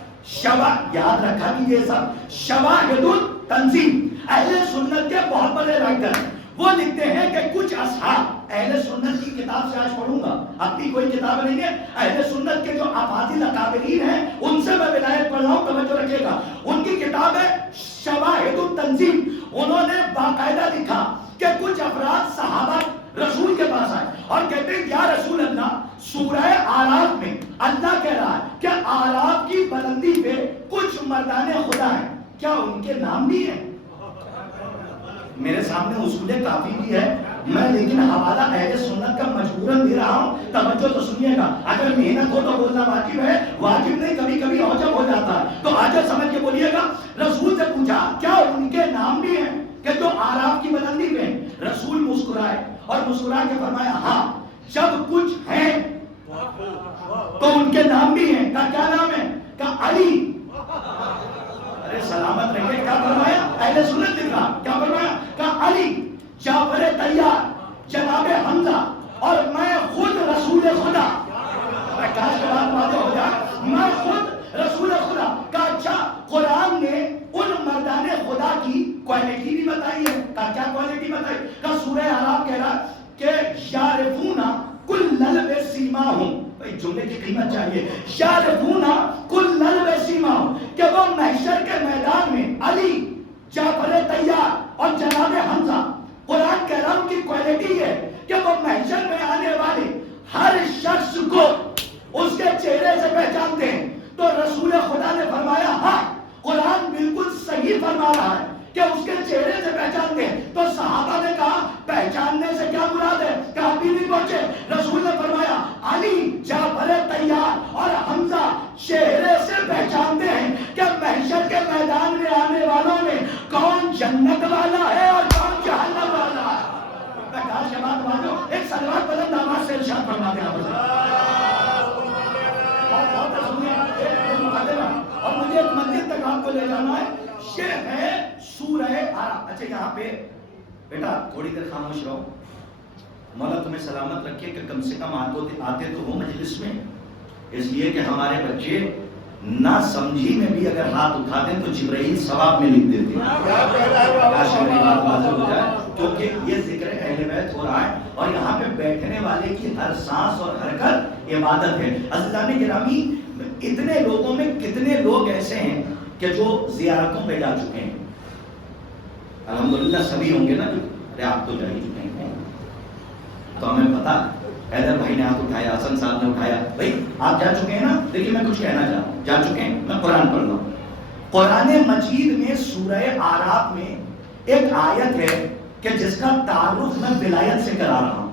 یاد رکھا کیجئے سب، شواہد التنظیم، اہل سنت کے بہت بڑے رائٹر ہیں۔ وہ لکھتے ہیں کہ کچھ اصحاب، اہل سنت کی کتاب سے آج پڑھوں گا، اپنی کوئی کتاب نہیں ہے، اہل سنت کے جو افاضل اکابرین ہیں ان سے میں ولایت پڑھ رہا ہوں، توجہ رکھیے گا۔ ان کی کتاب ہے شواہد التنظیم، انہوں نے باقاعدہ لکھا کہ کچھ افراد صحابہ رسول کے پاس آئے اور کہتے ہیں یا رسول اللہ، سورہ اعراف میں اللہ کہہ رہا ہے کہ اعراف کی بلندی پہ کچھ مردان خدا ہیں، کیا ان کے نام بھی ہیں؟ میرے سامنے اصول کافی بھی ہے، میں لیکن حوالہ اہل سنت کا مجبوراً دے رہا ہوں، توجہ تو سنیے گا۔ اگر محنت ہو تو بولنا واجب ہے، واجب نہیں، کبھی کبھی عجب ہو جاتا ہے، تو عجب سمجھ کے بولیے گا۔ رسول سے پوچھا کیا ان کے نام بھی ہیں کہ جو اعراف کی بلندی پہ؟ رسول مسکرائے اور مسکرا کے فرمایا ہاں، جب کچھ ہیں تو ان کے نام بھی ہیں۔ کا کیا نام ہے؟ کا علی۔ ارے سلامت رہیے، کیا فرمایا؟ اہل سنت لکھ رہا، کیا فرمایا؟ کا علی، جعفر طیار، جناب حمزہ اور میں خود رسول خدا۔ کاش کے بعد واضح ہو جائے، میں خود رسول خدا کا۔ اچھا، قرآن نے ان مردان خدا کی کوالٹی بھی بتائی ہے۔ کا کیا کوالٹی بتائی؟ کا سورہ اعراف کہہ رہا کہ یعرفون کلا بسیماہم، جملے کی قیمت چاہیے، یعرفون کلا بسیماہم، کہ وہ محشر کے میدان میں علی، جعفر طیار اور جناب حمزہ، قرآن کہہ رہا ان کی کوالٹی ہے کہ وہ محشر میں آنے والے ہر شخص کو اس کے چہرے سے پہچانتے ہیں۔ تو رسول خدا نے فرمایا ہاں، قرآن بالکل صحیح فرما رہا ہے کہ اس کے چہرے سے پہچانتے ہیں۔ تو صحابہ نے کہا پہچاننے سے کیا مراد ہے؟ کہا بھی نہیں پہنچے۔ رسول نے فرمایا علی، جعفر طیار اور حمزہ چہرے سے پہچانتے ہیں کہ محشر کے میدان میں آنے والوں میں کون جنت والا ہے اور کون جہنم والا ہے۔ میں کہا شباب والو، ایک سلوات بلند آواز سے ارشاد فرما دیں آپ۔ اور مجھے ایک منزل تک آپ کو لے جانا ہے، یہ ہے سورہ اعراف۔ اچھا یہاں پہ بیٹا تھوڑی دیر خاموش رہو، مولا تمہیں سلامت رکھے کہ کم سے کم آتے تو ہو مجلس میں، اس لیے کہ ہمارے بچے نہ سمجھی میں بھی اگر ہاتھ اٹھا دیں تو جبرائیل ثواب میں لکھ دیتے ہیں، کیونکہ یہ ذکر اہل بیت ہو رہا ہے اور یہاں پہ بیٹھنے والے کی ہر سانس اور حرکت عبادت ہے۔ عزیزان گرامی، اتنے لوگوں میں کتنے لوگ ایسے ہیں کہ جو زیارتوں پہ جا چکے ہیں؟ الحمدللہ سبھی ہوں گے نا، ارے آپ تو جا ہی چکے ہیں، تو ہمیں پتا، حیدر بھائی نے ہاتھ اٹھایا، حسن صاحب نے اٹھایا، بھائی آپ جا چکے ہیں نا؟ دیکھیے میں کچھ کہنا چاہ رہا ہوں، جا چکے ہیں، میں قرآن پڑھ رہا ہوں۔ قرآن مجید میں سورہ اعراف میں ایک آیت ہے کہ جس کا تعارف میں ولایت سے کرا رہا ہوں۔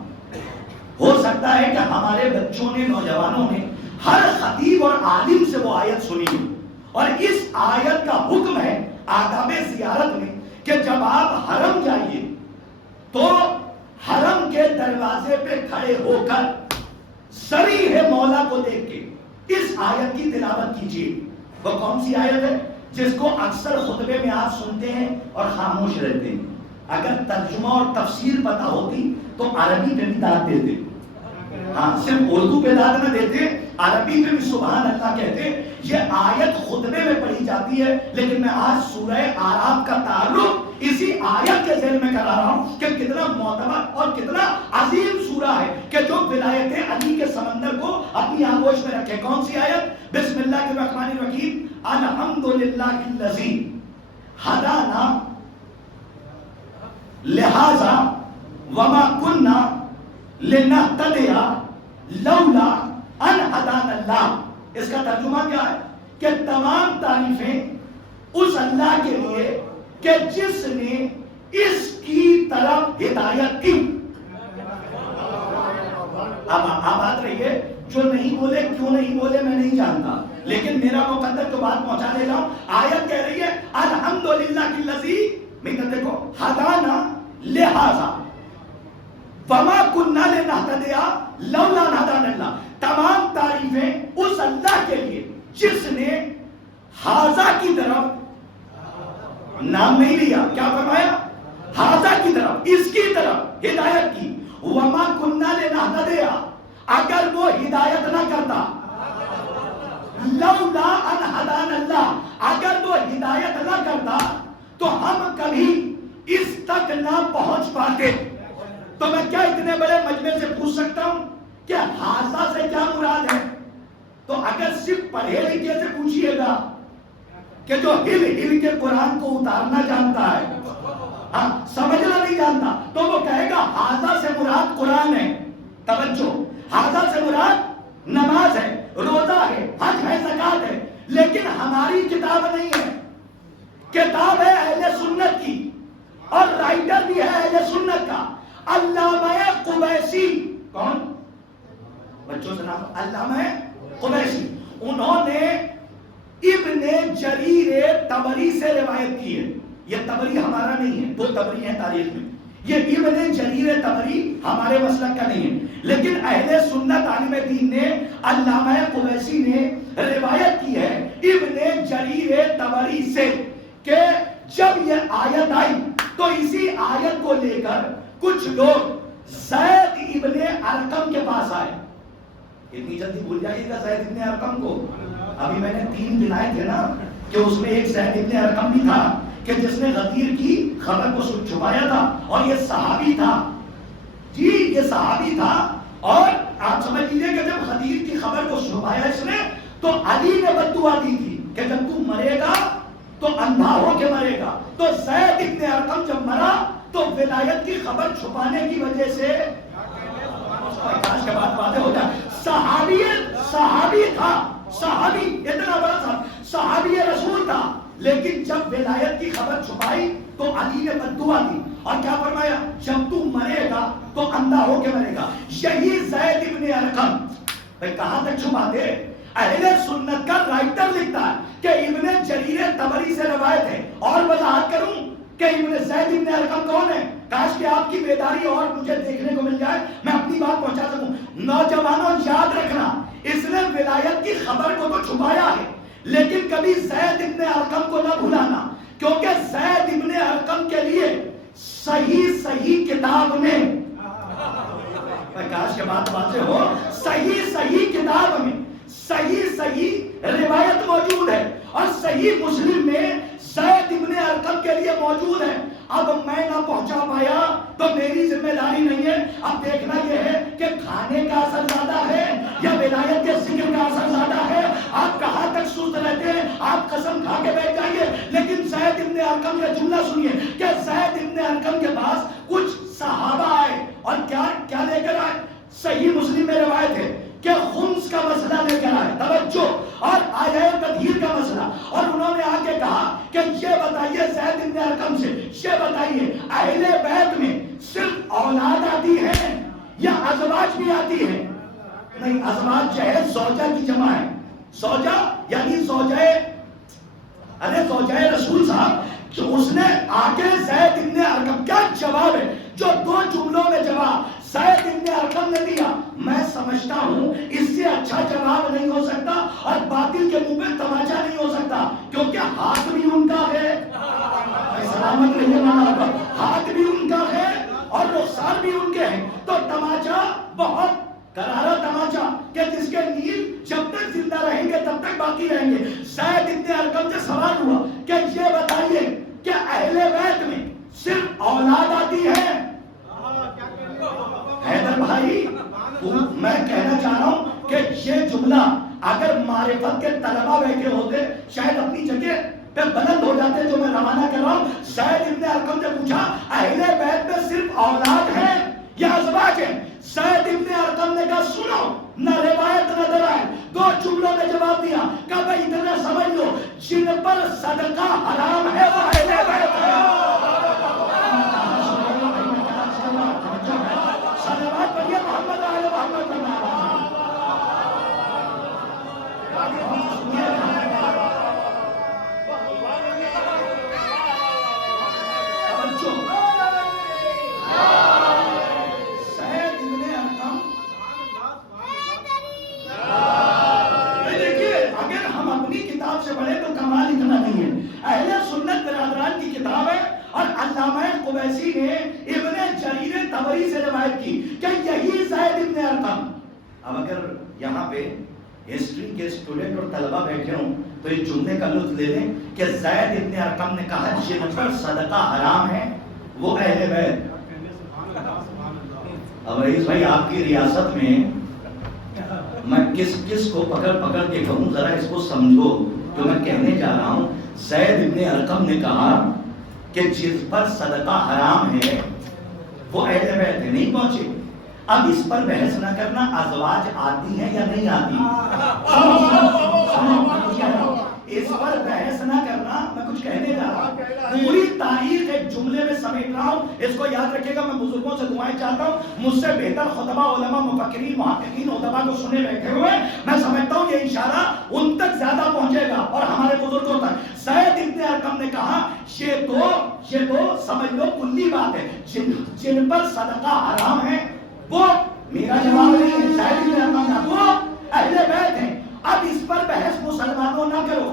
ہو سکتا ہے کہ ہمارے بچوں نے، نوجوانوں نے ہر خطیب اور عالم سے وہ آیت سنی ہو، اور اس آیت کا حکم ہے آداب زیارت میں کہ جب آپ حرم جائیے تو حرم کے دروازے پہ کھڑے ہو کر صریح مولا کو دیکھ کے اس آیت کی تلاوت کیجیے۔ وہ کون سی آیت ہے جس کو اکثر خطبے میں آپ سنتے ہیں اور خاموش رہتے ہیں؟ اگر ترجمہ اور تفسیر پتہ ہوتی تو عربی پہ بھی داد دیتے، ہاں صرف اردو پہ داد نہ دیتے، عربی پہ بھی سبحان اللہ کہتے۔ یہ آیت خطبے میں پڑھی جاتی ہے، لیکن میں آج سورہ اعراف کا تعلق اسی آیت کے ذہن میں کرا رہا ہوں کہ کتنا معتبر اور کتنا عظیم سورہ ہے کہ جو ولایت علی کے سمندر کو اپنی آغوش میں رکھے۔ کون سی آیت؟ بسم اللہ الرحمن الرحیم، الحمدللہ الذی ہدانا لہذا وما کننا لنہتدی لولا ان ہدانا اللہ۔ اس کا ترجمہ کیا ہے کہ تمام تعریفیں اس اللہ کے لیے کہ جس نے اس کی طرف ہدایت کی۔ اب بات رہی ہے، جو نہیں بولے کیوں نہیں بولے میں نہیں جانتا، لیکن میرا مقدر تو بات پہنچا دے رہا ہوں۔ آیت کہہ رہی ہے الحمدللہ الذی میں دیکھو ہدانا لہذا وما کننا لنہتدیا لولا ان ہدانا اللہ، تمام تعریفیں اس اللہ کے لیے جس نے ہاذا کی طرف نام نہیں لیا، کیا فرمایا؟ ہاذا کی طرف، اس کی طرف ہدایت کی. وما کننا لنہتدیا، اگر وہ ہدایت نہ کرتا، لولا ان ہدانا اللہ، اگر وہ ہدایت نہ کرتا تو ہم کبھی اس تک نہ پہنچ پاتے. تو میں کیا اتنے بڑے مجمع سے پوچھ سکتا ہوں کہ ہاذا سے کیا مراد ہے؟ تو اگر صرف پڑھے لکھے سے پوچھئے گا کہ جو ہل ہل کے قرآن کو اتارنا جانتا ہے، ہاں سمجھنا نہیں جانتا، تو وہ کہے گا ہاذا سے مراد قرآن ہے. توجہ، ہاذا سے مراد نماز ہے، روزہ ہے، حج ہے، زکات ہے. لیکن ہماری کتاب نہیں ہے، کتاب ہے اہل سنت کی، اور رائٹر بھی ہے اہل سنت کا علامہ قبیسی. کون؟ بچوں سے نام، علامہ قبیسی. انہوں نے ابن جریر طبری سے روایت کی ہے. یہ طبری ہمارا نہیں ہے، دو طبری ہیں تاریخ میں. یہ ابن جریر طبری ہمارے مسلک کا نہیں ہے، لیکن اہل سنت عالم دین نے علامہ قبیسی نے روایت کی ہے ابن جریر طبری سے کہ جب یہ آیت آئی تو اسی آیت کو لے کر کچھ لوگ زید ابن ارقم کے پاس آئے. اتنی جلدی بھول جائیے گا زید ابن ارقم کو؟ ابھی میں نے 3 گنائے تھے نا کہ اس میں ایک زید ابن ارقم بھی تھا کہ جس نے غدیر کی خبر کو چھپایا تھا، اور یہ صحابی تھا. جی یہ صحابی تھا، اور آپ سمجھ لیجیے کہ جب غدیر کی خبر کو چھپایا اس نے تو علی نے بد دعا دی تھی کہ جب تو مرے گا تو اندھا ہو کے مرے گا. تو زید ابن ارقم جب مرا تو ولایت کی خبر چھپانے کی وجہ سے کاش کے بعد باتیں ہو جائیں. صحابی تھا، صحابی اتنا بڑا صحابی رسول تھا، لیکن جب ولایت کی خبر چھپائی تو علی نے بد دعا دی اور کیا فرمایا؟ جب تو مرے گا تو اندھا ہو کے مرے گا. یہی زید ابن ارقم بھائی کہاں تک چھپاتے؟ اہل سنت کا رائٹر لکھتا ہے کہ ابن جریر طبری سے روایت ہے. اور وضاحت کروں کہ ابن زید ابن ارقم کون ہے؟ کاش کہ آپ کی بیداری اور مجھے دیکھنے کو مل جائے، میں اپنی بات پہنچا سکوں. نوجوانوں یاد رکھنا، اس نے ولایت کی خبر کو تو چھپایا ہے، لیکن کبھی زید ابن ارقم کو نہ بھولانا، کیونکہ زید ابن ارقم کے لیے صحیح کتاب میں، کاش کے بات واضح ہو، صحیح کتاب میں صحیح روایت موجود ہے، اور صحیح مسلم میں زید ابن ارقم کے لیے موجود ہے. اب میں نہ پہنچا پایا تو میری ذمہ داری نہیں ہے. اب دیکھنا یہ ہے کہ کھانے کا اثر زیادہ ہے یا ولایت کے ذکر کا اثر زیادہ ہے. آپ کہاں تک سست رہتے ہیں؟ آپ قسم کھا کے بیٹھ جائیے. لیکن زید ابن ارقم کا جملہ سنیے کہ زید ابن ارقم کے پاس کچھ صحابہ آئے اور کیا لے کر آئے؟ صحیح مسلم میں روایت ہے کہ خمس کا مسئلہ لے کر آئے، توجہ، اور آیہ تطہیر کا مسئلہ. اور انہوں نے آ کے کہا کہ یہ بتائیے زید ابن ارقم سے، یہ بتائیے اہل بیت میں صرف اولاد آتی ہے یا ازواج بھی آتی ہے؟ نہیں، ازواج جو ہے زوجہ کی جمع ہے. زوجہ یعنی زوجہ رسول صاحب. جو اس نے آ کے زید ابن ارقم کیا جواب ہے؟ جو 2 جملوں میں جواب زید ابن ارقم نے دیا، میں سمجھتا ہوں اس سے اچھا جواب نہیں ہو سکتا، اور باطل کے منہ پہ تماچا نہیں ہو سکتا، کیونکہ ہاتھ بھی ان کا ہے. سلامت رہیے مولانا، ہاتھ بھی ان کا ہے اور رخسار بھی ان کے ہیں. تو تماچا بہت کرارا تماچا کہ جس کے نیل جب تک زندہ رہیں گے تب تک باقی رہیں گے. زید ابن ارقم سے سوال ہوا کہ یہ بتائیے کہ اہل بیت میں صرف اولاد آتی ہے؟ حیدر بھائی میں کہنا چاہ رہا ہوں کہ یہ جملہ اگر معرفت کے طلبہ بیٹھے ہوتے شاید اپنی جگہ پہ بلند ہو جاتے جو میں روانہ کر رہا ہوں. زید ابن ارقم نے پوچھا اہل بیت میں صرف اولاد ہیں یا ازواج ہیں؟ زید ابن ارقم نے کہا سنو، نہ روایت نہ دلائل، 2 جملوں میں جواب دیا کہ بھائی اتنا سمجھ لو جن پر صدقہ حرام ہے وہ اہل بیت ہے. صلوات پڑھیے محمد آل محمد. قبیسی نے ابن جریر طبری سے روایت کی کہ یہی زید ابن ارقم. اب اگر یہاں پہ ہسٹری کے اسٹوڈنٹ اور طلبہ بیٹھے ہوں تو اس جملے کا لطف لے لیں کہ زید ابن ارقم نے کہا جن پر صدقہ حرام ہے وہ اہل بیت. اب رئیس بھائی آپ کی ریاست میں کس کس کو پکڑ پکڑ کے کہوں ذرا اس کو سمجھو جو میں کہنے جا رہا ہوں. زید ابن ارقم نے کہا کہ جس پر صدقہ حرام ہے وہ اہل بیت ہے. نہیں پہنچے. اب اس پر بحث نہ کرنا ازواج آتی ہیں یا نہیں آتی. اس پر بحث نہ کرنا. میں کچھ کہنے جا رہا ہوں. پوری تاریخ ایک جملے میں سمیٹ رہا ہوں. اس کو یاد رکھے گا. میں بزرگوں سے دعائیں چاہتا ہوں. مجھ سے بہتر خطبہ علماء مفکرین محققین ادبا کو سنے بیٹھے ہوئے. میں سمجھتا ہوں یہ اشارہ ان تک زیادہ پہنچے گا اور ہمارے بزرگوں تک. زید ابن ارقم نے کہا یہ تو سمجھ لو کلی بات ہے. جن پر صدقہ حرام ہے وہ میرا جواب نہیں ہے. زید ابن ارقم وہ اہل بیت ہیں. اب اس پر بحث مسلمانوں نہ کرو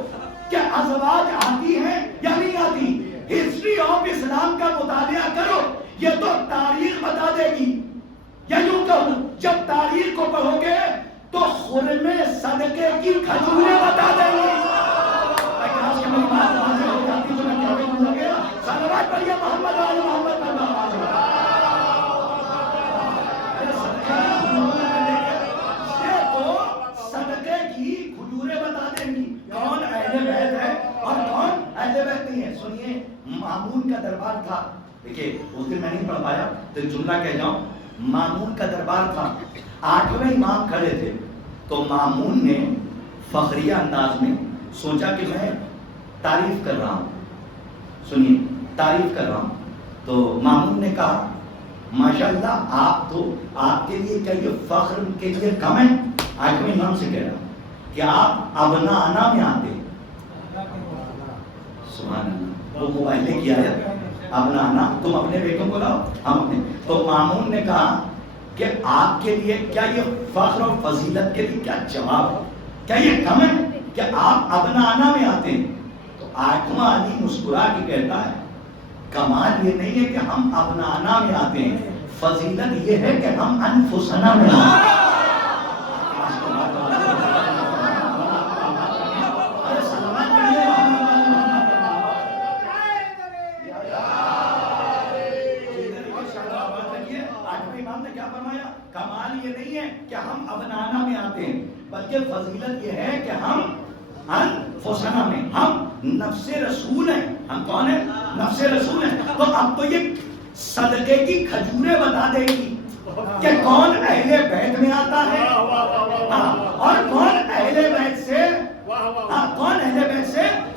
کہ ازواج آتی ہیں یا نہیں آتی. ہسٹری آف اسلام کا مطالعہ کرو. یہ تو تاریخ بتا دے گی. یا یوں کہوں جب تاریخ کو پڑھو گے تو خرمے صدقے کی کھجوریں بتا دیں گے. کاش کہ میری بات واضح ہو جاتی تو میں کہنے لگے صلوات پڑھیے محمد علی محمد پر. صدقے کی کھجوریں بتا دیں گی کون اہل بیت ہے اور کون اہل بیت نہیں ہے. سنیے مامون کا دربار تھا. دیکھیے اس دن میں نہیں پڑھ پایا تو جملہ کہہ جاؤں. مامون کا دربار تھا. 8ویں امام کھڑے تھے تو مامون نے فخریہ انداز میں سوچا کہ میں تعریف کر رہا ہوں. سنیے تعریف کر رہا ہوں. تو مامون نے کہا ماشاءاللہ آپ کے لیے کیا یہ فخر کے لیے کم ہے. 8ویں امام سے کہہ رہا ہوں کہ آپ ابنا انا میں آتے. سبحان اللہ. وہ موبائل نے کیا ہے ابنا انا تم اپنے بیٹوں کو لاؤ ہم اپنے. تو مامون نے کہا کہ آپ کے لیے کیا یہ فخر اور فضیلت کے لیے کیا جواب ہے. کیا یہ کم ہے کہ آپ ابنا انا میں آتے ہیں. تو 8واں علی مسکرا کے کہتا ہے کمال یہ نہیں ہے کہ ہم ابنا انا میں آتے ہیں. فضیلت یہ ہے کہ ہم انفسنا میں آتے ہیں. کمال یہ نہیں ہے کہ ہم ابنانا میں آتے ہیں بلکہ فضیلت یہ ہے کہ ہم انفسنا میں. ہم نفس رسول ہیں. ہم کون ہیں؟ نفس رسول ہیں. تو اب تو یہ صدقے کی کھجوریں بتا دے گی کہ کون اہل بیت میں آتا ہے اور کون اہل بیت سے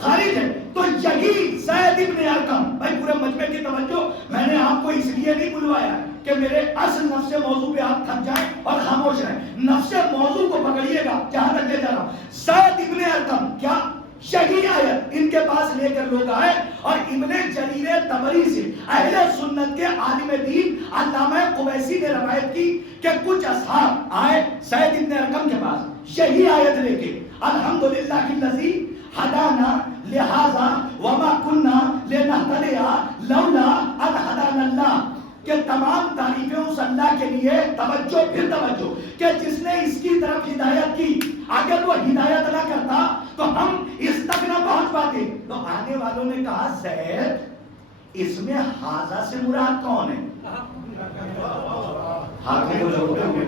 خارج ہے. تو یہی زید ابن ارقم. بھائی پورے مجمع کی توجہ. میں نے آپ کو اس لیے نہیں بلوایا کہ میرے اصل نفس موضوع پہ آپ تھک جائیں اور خاموش رہیں. نفس موضوع کو پکڑیے گا جہاں تک لے جا رہا ہوں. زید ابن ارقم کیا یہی آیت ان کے پاس لے کر لوگ آئے اور ابن جریر طبری سے اہل سنت کے عالم دین علامہ قبیسی نے روایت کی کہ کچھ اصحاب آئے زید ابن ارقم کے پاس یہی آیت لے کے الحمدللہ الذی ہدانا لہذا وما کننا لنہتدی لولا ان ہدانا اللہ. کہ تمام تعریفیں اس اللہ کے لیے. توجہ پھر توجہ کہ جس نے اس کی طرف ہدایت کی. اگر وہ ہدایت نہ کرتا تو ہم اس تک نہ پہنچ پاتے. تو آنے والوں نے کہا زید اس میں حاضہ سے مراد کون ہے؟ ہاتھوں کو جوڑتے ہوئے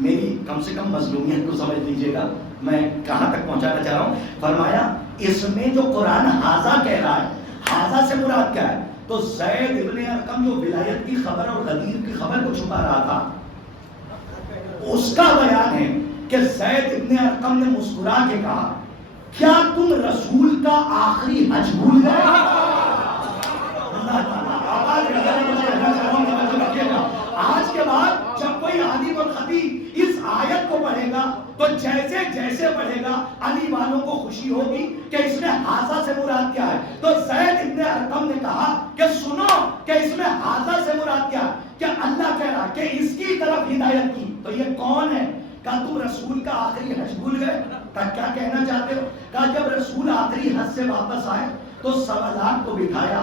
میری کم سے کم مظلومیت کو سمجھ لیجئے گا. میں کہاں تک پہنچانا چاہ رہا ہوں. فرمایا اس میں جو قرآن حاضہ کہہ رہا ہے حاضہ سے مراد کیا ہے. تو زید ابن ارقم جو ولایت کی خبر اور غدیر کی خبر کو چھپا رہا تھا اس کا بیان ہے کہ زید ابن ارقم نے مسکرا کے کہا کیا تم رسول کا آخری حج بھول گئے. آج کے بعد جب کوئی عالم اور خطیب اس آیت کو پڑھے گا تو جیسے جیسے پڑھے گا علی والوں کو خوشی ہوگی کہ اس میں حاضہ سے مراد کیا ہے. تو زید ابن ارقم نے کہا کہ سنو کہ اس میں حاضہ سے مراد کیا ہے. کہ اللہ کہہ رہا کہ اس کی طرف ہدایت کی. تو یہ کون ہے؟ کہا تم رسول کا آخری حج بھول گئے. کہا کیا کہنا چاہتے ہو؟ کہا جب رسول آخری حج سے واپس آئے تو 1.25 لاکھ کو بٹھایا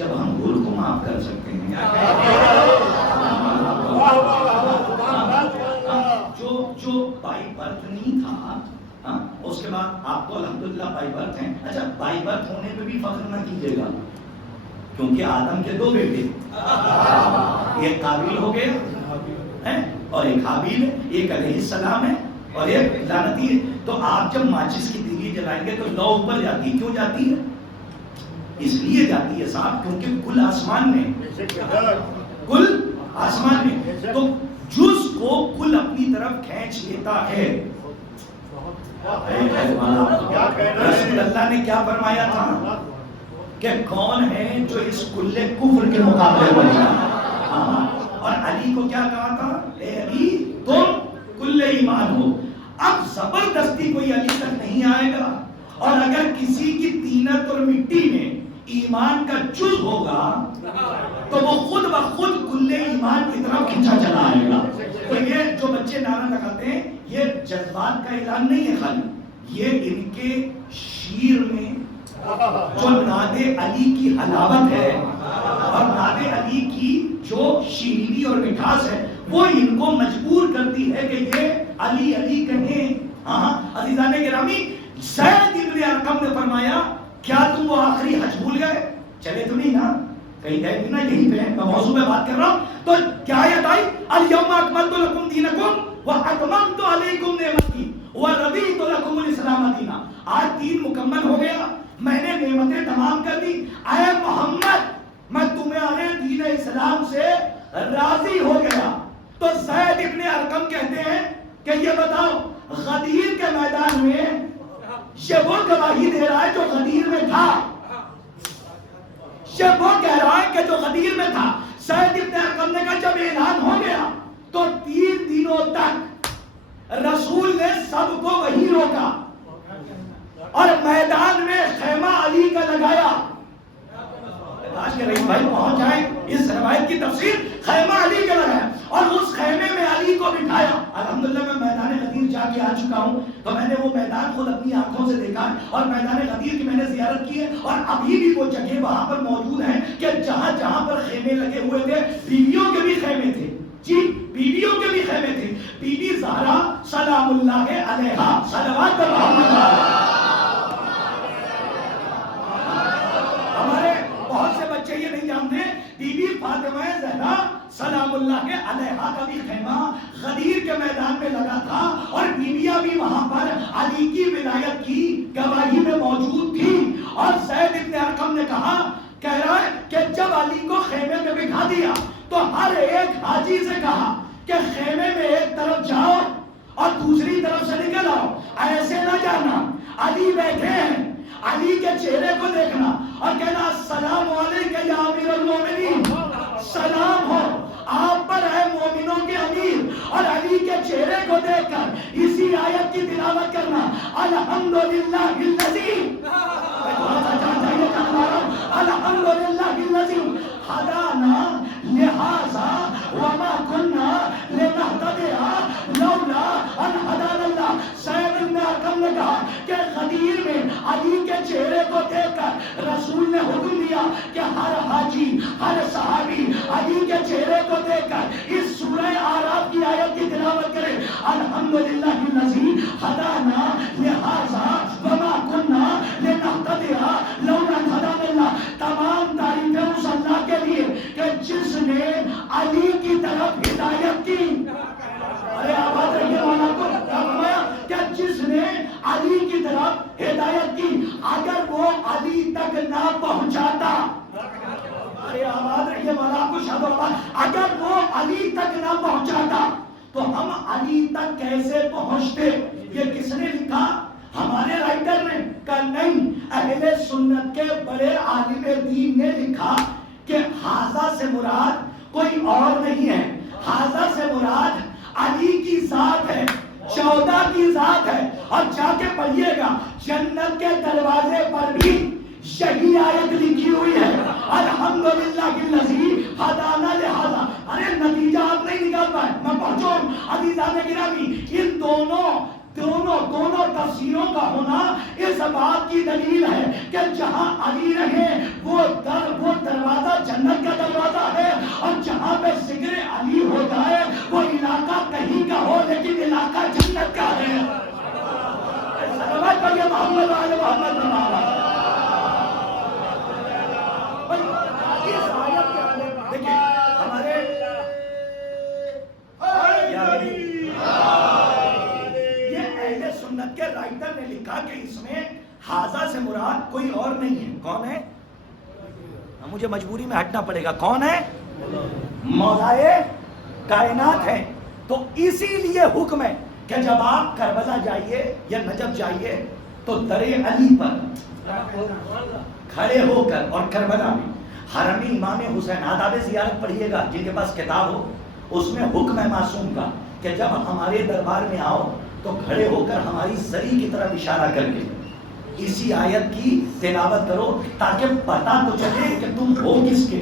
جب ہم بھول کو معاف کر سکتے ہیں. جو بائی برتھ نہیں تھا، اس کے بعد آپ کو الحمدللہ بائی برتھ ہیں. اچھا، بائی برتھ ہونے پہ بھی فخر نہ کیجیے گا، کیونکہ آدم کے 2 بیٹے، ایک قابیل ہو گیا اور ایک حابیل ہے، ایک علیہ السلام ہے اور ایک لعنتی ہے. تو آپ جب ماچس کی تیلی جلائیں گے تو لو اوپر جاتی ہے. کیوں جاتی ہے؟ اس لیے جاتی ہے صاحب کیونکہ کل آسمان میں، کل آسمان میں تو جز کو کل اپنی طرف کھینچ لیتا ہے. رسول اللہ نے کیا فرمایا تھا کہ کون ہے جو اس کل کفر کے مقابلے میں جائے؟ اور علی کو کیا کہا تھا؟ اے علی تم کل ایمان ہو. اب زبردستی کوئی علی تک نہیں آئے گا، اور اگر کسی کی طینت اور مٹی میں ایمان کا جز ہوگا تو وہ خود بخود کل ایمان کی طرف کھینچا چلا آئے گا. تو یہ جو بچے نعرہ لگاتے ہیں یہ جذبات کا اعلان نہیں ہے خالی، یہ ان کے شیر میں جو ناد علی کی حلاوت ہے اور ناد علی کی جو شیرینی اور مٹھاس ہے وہ ان کو مجبور کرتی ہے کہ یہ علی علی کہیں. عزیزان گرامی، زید ابن ارقم نے فرمایا کیا تم وہ آخری حج بھول گئے؟ چلے تو نہیں نا، کہیں گئے نا، یہیں پہ میں موضوع پہ بات کر رہا ہوں. تو کیا آیت آئی؟ الیوم اکملت لکم دینکم واتممت علیکم نعمتی ورضیت لکم الاسلام دینا. آج دین مکمل ہو گیا، میں نے نعمتیں تمام کر دی. اے محمد میں تمہارے دین اسلام سے راضی ہو گیا. تو زید ابن ارقم کہتے ہیں کہ یہ بتاؤ غدیر کے میدان میں یہ وہ گواہی دے رہا ہے جو غدیر میں تھا، یہ وہ کہہ رہا ہے کہ جو غدیر میں تھا. زید ابن ارقم نے کہا جب اعلان ہو گیا تو 3 دنوں تک رسول نے سب کو وہی روکا اور میدان میں خیمہ علی کا لگایا. آج کے رئیس بھائی پہنچ جائیں اس روایت کی تفسیر. خیمہ علی کا لگایا اور اس خیمے میں علی کو بٹھایا. الحمدللہ میں میدان غدیر جا کے آ چکا ہوں تو میں نے وہ میدان خود اپنی آنکھوں سے دیکھا اور میدان غدیر کی میں نے زیارت کی ہے. اور ابھی بھی وہ جگہ وہاں پر موجود ہیں کہ جہاں جہاں پر خیمے لگے ہوئے تھے بیویوں کے بھی خیمے تھے. جی بیویوں کے بھی خیمے تھے. بی بی زہرا سلام اللہ علیہا صلوات اللہ. ہمارے بہت سے بچے یہ نہیں جانتے بی بی فاطمہ زہرا سلام اللہ علیہا کا بھی خیمہ غدیر کے میدان میں لگا تھا اور بیویاں بھی وہاں پر علی کی ولایت کی گواہی میں موجود تھی. اور زید ابن ارقم نے کہا، کہہ رہا ہے کہ جب علی کو خیمے میں بٹھا دیا تو ہر ایک حاجی سے کہا کہ خیمے میں ایک طرف جاؤ اور دوسری طرف سے نکل آؤ، ایسے نہ جانا. علی بیٹھے ہیں، علی کے چہرے کو دیکھنا اور کہنا السلام علیکم یا امیر المومنین، سلام ہو آپ پر ہے مومنوں کے امیر. اور علی کے چہرے کو دیکھ کر اسی آیت کی تلاوت کرنا الحمدللہ الذی، الحمدللہ الذی ہدانا لہذا وما کنا لنہتدی لولا ان ہدانا اللہ. زید بن ارقم نے کہا کہ غدیر میں علی کے چہرے کو دیکھ کر رسول نے حکم دیا کہ ہر حاجی ہر صحابی علی کے چہرے کو دیکھ کر اس سورہ اعراف کی آیت کی تلاوت کرے الحمدللہ الذی ہدانا لہذا وما کنا لنہتدی لولا ان ہدانا اللہ. تمام تعریفیں اس اللہ کے لیے کہ جس نے علی کی طرف ہدایت کی. ارے آواز رہیے مولا کو فرمایا کہ جس نے علی کی طرف ہدایت کی اگر وہ علی تک نہ پہنچاتا. ارے آواز رہیے مولا کو شاد اگر وہ علی تک نہ پہنچاتا تو ہم علی تک کیسے پہنچتے؟ یہ کس نے لکھا؟ ہمارے رائٹر نے کہا نہیں، اہل سنت کے بڑے عالم دین نے لکھا کہ حاضہ سے مراد کوئی اور نہیں ہے. حاضہ سے مراد علی کی ذات ہے، 14 کی ذات ہے. اور جا کے پڑھیے گا جنت کے دروازے پر بھی یہی آیت لکھی ہوئی ہے الحمدللہ الذی ہدانا لہذا. ارے نتیجہ آپ نہیں نکال پائے، میں پہنچوں. عزیزان گرامی، ان دونوں تفسیروں کا ہونا اس بات کی دلیل ہے کہ جہاں علی رہے وہ دروازہ آقا جنت کا ہے. صلوات پڑھیے محمد وعلی محمد. اس آیت کے اندر دیکھیں ہمارے یہ اہل سنت کے رائٹر نے لکھا کہ اس میں حاضہ سے مراد کوئی اور نہیں ہے. کون ہے؟ مجھے مجبوری میں ہٹنا پڑے گا. کون ہے؟ مولائے کائنات ہے. تو اسی لیے حکم ہے کہ جب آپ کربلا جائیے یا نجف جائیے تو در علی پر کھڑے ہو کر, اور کربلا میں حرمی امام حسین آداب زیارت پڑھیے گا جن کے پاس کتاب ہو, اس میں حکم ہے معصوم کا کہ جب ہمارے دربار میں آؤ تو کھڑے ہو کر ہماری سری کی طرف اشارہ کر کے اسی آیت کی تلاوت کرو تاکہ پتہ تو چلے کہ تم ہو کس کے.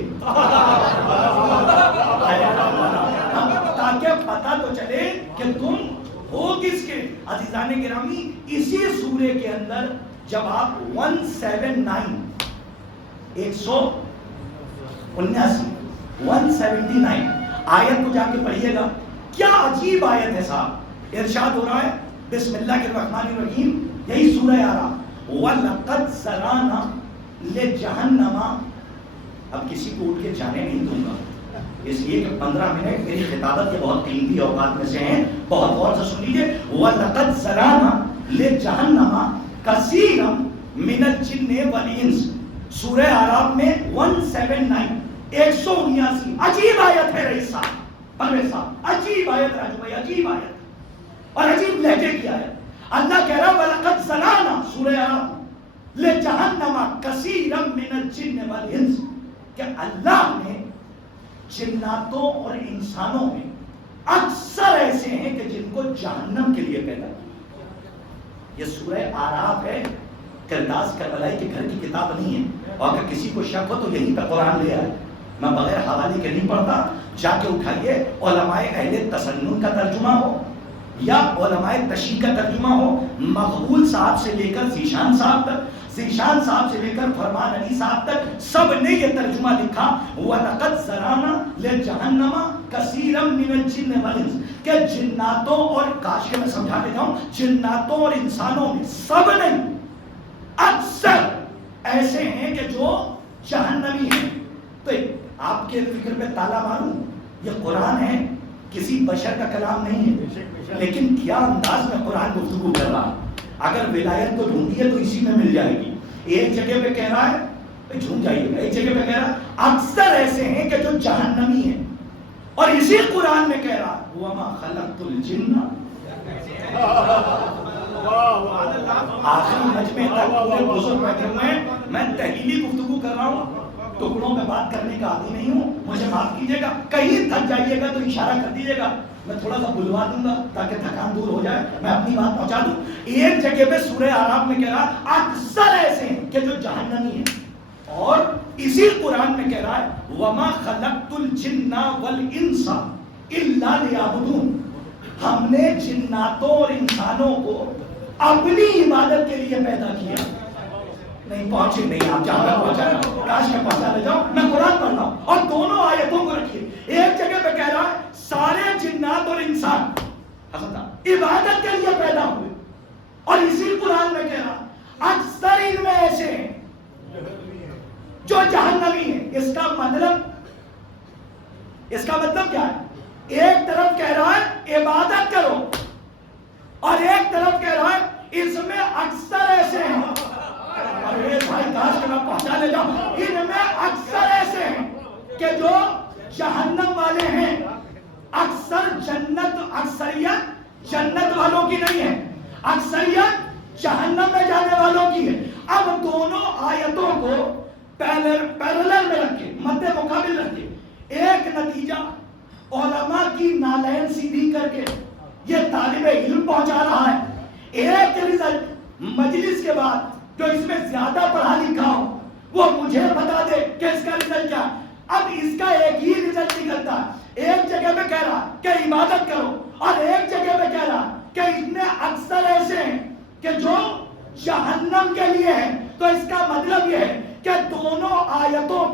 تاکہ پتہ تو چلے کہ تم ہو کس کے. عزیزان گرامی, اسی سورے کے اندر جب آپ 179 آیت کو جا کے پڑھیے گا, کیا عجیب آیت ہے صاحب. ارشاد ہو رہا ہے بسم اللہ الرحمن الرحیم, یہی سورہ آ رہا وَلَقَدْ زَرَعْنَا لِجَهَنَّمَ. اب کسی کو اٹھ کے جانے نہیں دوں گا, اس لیے کہ 15 منٹ میری خطابت کے بہت قیمتی اوقات میں سے ہیں, بہت غور سے سن لیجیے. وَلَقَدْ زَرَعْنَا لِجَهَنَّمَ كَثِيرًا مِنَ الْجِنِّ وَالْإِنسِ. سورہ اعراف میں 179 عجیب آیت ہے رئیس صاحب, پرویز صاحب, عجیب آیت راجو بھائی, عجیب آیت اور عجیب لہجے کی آیت. اللہ کہہ رہا وَلَقَدْ زَرَعْنَا سورہ اعراف لِجَهَنَّمَ كَثِيرًا مِنَ الْجِنِّ وَالْإِنسِ, کہ اللہ نے جناتوں اور انسانوں میں اکثر ایسے ہیں کہ جن کو جہنم کے لیے پیدا کیا. یہ سورہ اعراف ہے, کرداس کربلائی کے گھر کی کتاب نہیں ہے. اور اگر کسی کو شک ہو تو یہیں پہ قرآن لے آئے, میں بغیر حوالے کے نہیں پڑھتا. جا کے اٹھائیے, علماء اہل تسنن کا ترجمہ ہو یا علماء تشیع کا ترجمہ ہو, مقبول صاحب سے لے کر ذیشان صاحب تک, ذیشان صاحب سے لے کر فرمان علی صاحب تک, سب نے یہ ترجمہ لکھا وَلَقَدْ زَرَعْنَا لِجَهَنَّمَ كَثِيرًا مِنَ الْجِنِّ وَالْإِنسِ, کہ جناتوں اور, کاش کہ میں سمجھا دے جاؤں, جناتوں اور انسانوں میں سب نہیں اکثر ایسے ہیں کہ جو جہنمی ہیں. تو آپ کے فکر پہ تالا ماروں, یہ قرآن ہے, کسی بشر کا کلام نہیں ہے, لیکن کیا انداز میں قرآن گفتگو کر رہا. اگر ولایت کو ڈھونڈی ہے تو اسی میں مل جائے گی. ایک جگہ پہ کہہ رہا ہے, جھوم جائیے گا, ایک جگہ پہ کہہ رہا ہے اکثر ایسے ہیں کہ جو جہنمی ہیں, اور اسی قرآن میں کہہ رہا وَمَا خَلَقْتُ الْجِنَّ. آخری مجمع تک پورے بزرگ بیٹھے ہوئے ہیں, میں تحلیلی گفتگو کر رہا ہوں, ٹکڑوں میں بات کرنے کا عادی نہیں ہوں, مجھے معاف کیجیے گا. کہیں تھک جائیے گا تو اشارہ کر دیجیے گا, میں تھوڑا سا بلوا دوں گا تاکہ تھکان دور ہو جائے, میں اپنی بات پہنچا دوں. ایک جگہ پہ سورہ اعراف میں کہہ رہا اکثر ایسے ہیں کہ جو جہنمی ہیں, اور اسی قرآن میں کہہ رہا ہے وَمَا خَلَقْتُ الْجِنَّ وَالْإِنسَ إِلَّا لِيَعْبُدُونَ. ہم نے جناتوں اور انسانوں کو اپنی عبادت کے لیے پیدا کیا. نہیں پہنچے نہیں آپ, جہاں تک پہنچانا کاش میں پہنچا لے جاؤں. میں قرآن پڑھ رہا ہوں اور دونوں آیتوں کو رکھیے. ایک جگہ پہ کہہ رہا ہے سارے جنات اور انسان عبادت کے لیے پیدا ہوئے, اور اسی قرآن میں کہہ رہا اکثر ان میں ایسے ہیں جو جہنمی ہیں. اس کا مطلب کیا ہے؟ ایک طرف کہہ رہا ہے عبادت کرو, اور ایک طرف کہہ رہا ہے اس میں اکثر ایسے ہیں. ارے بھائی کاش کہ میں پہنچا لے جاؤں, ان میں اکثر ایسے ہیں کہ جو جہنم والے ہیں. اکثر اکثریت جنت والوں کی نہیں ہے, اکثریت جہنم میں جانے والوں کی ہے. اب دونوں آیتوں کو پیرلل میں رکھے, مد مقابل رکھے, ایک نتیجہ علماء کی نالین سیدھی کر کے یہ طالب علم پہنچا رہا ہے, ایک رزلٹ مجلس کے بعد جو اس میں زیادہ پڑھا لکھا ہو وہ مجھے بتا دے کہ اس کا رزلٹ کیا. اب اس کا ایک ہی رزلٹ نکلتا ہے, ایک جگہ پہ کہہ رہا کہ عبادت کرو, اور ایک جگہ پہ کہہ رہا کہ اتنے اکثر ایسے ہیں کہ جو جہنم کے لیے ہیں. تو اس کا مطلب یہ ہے کہ دونوں آیتوں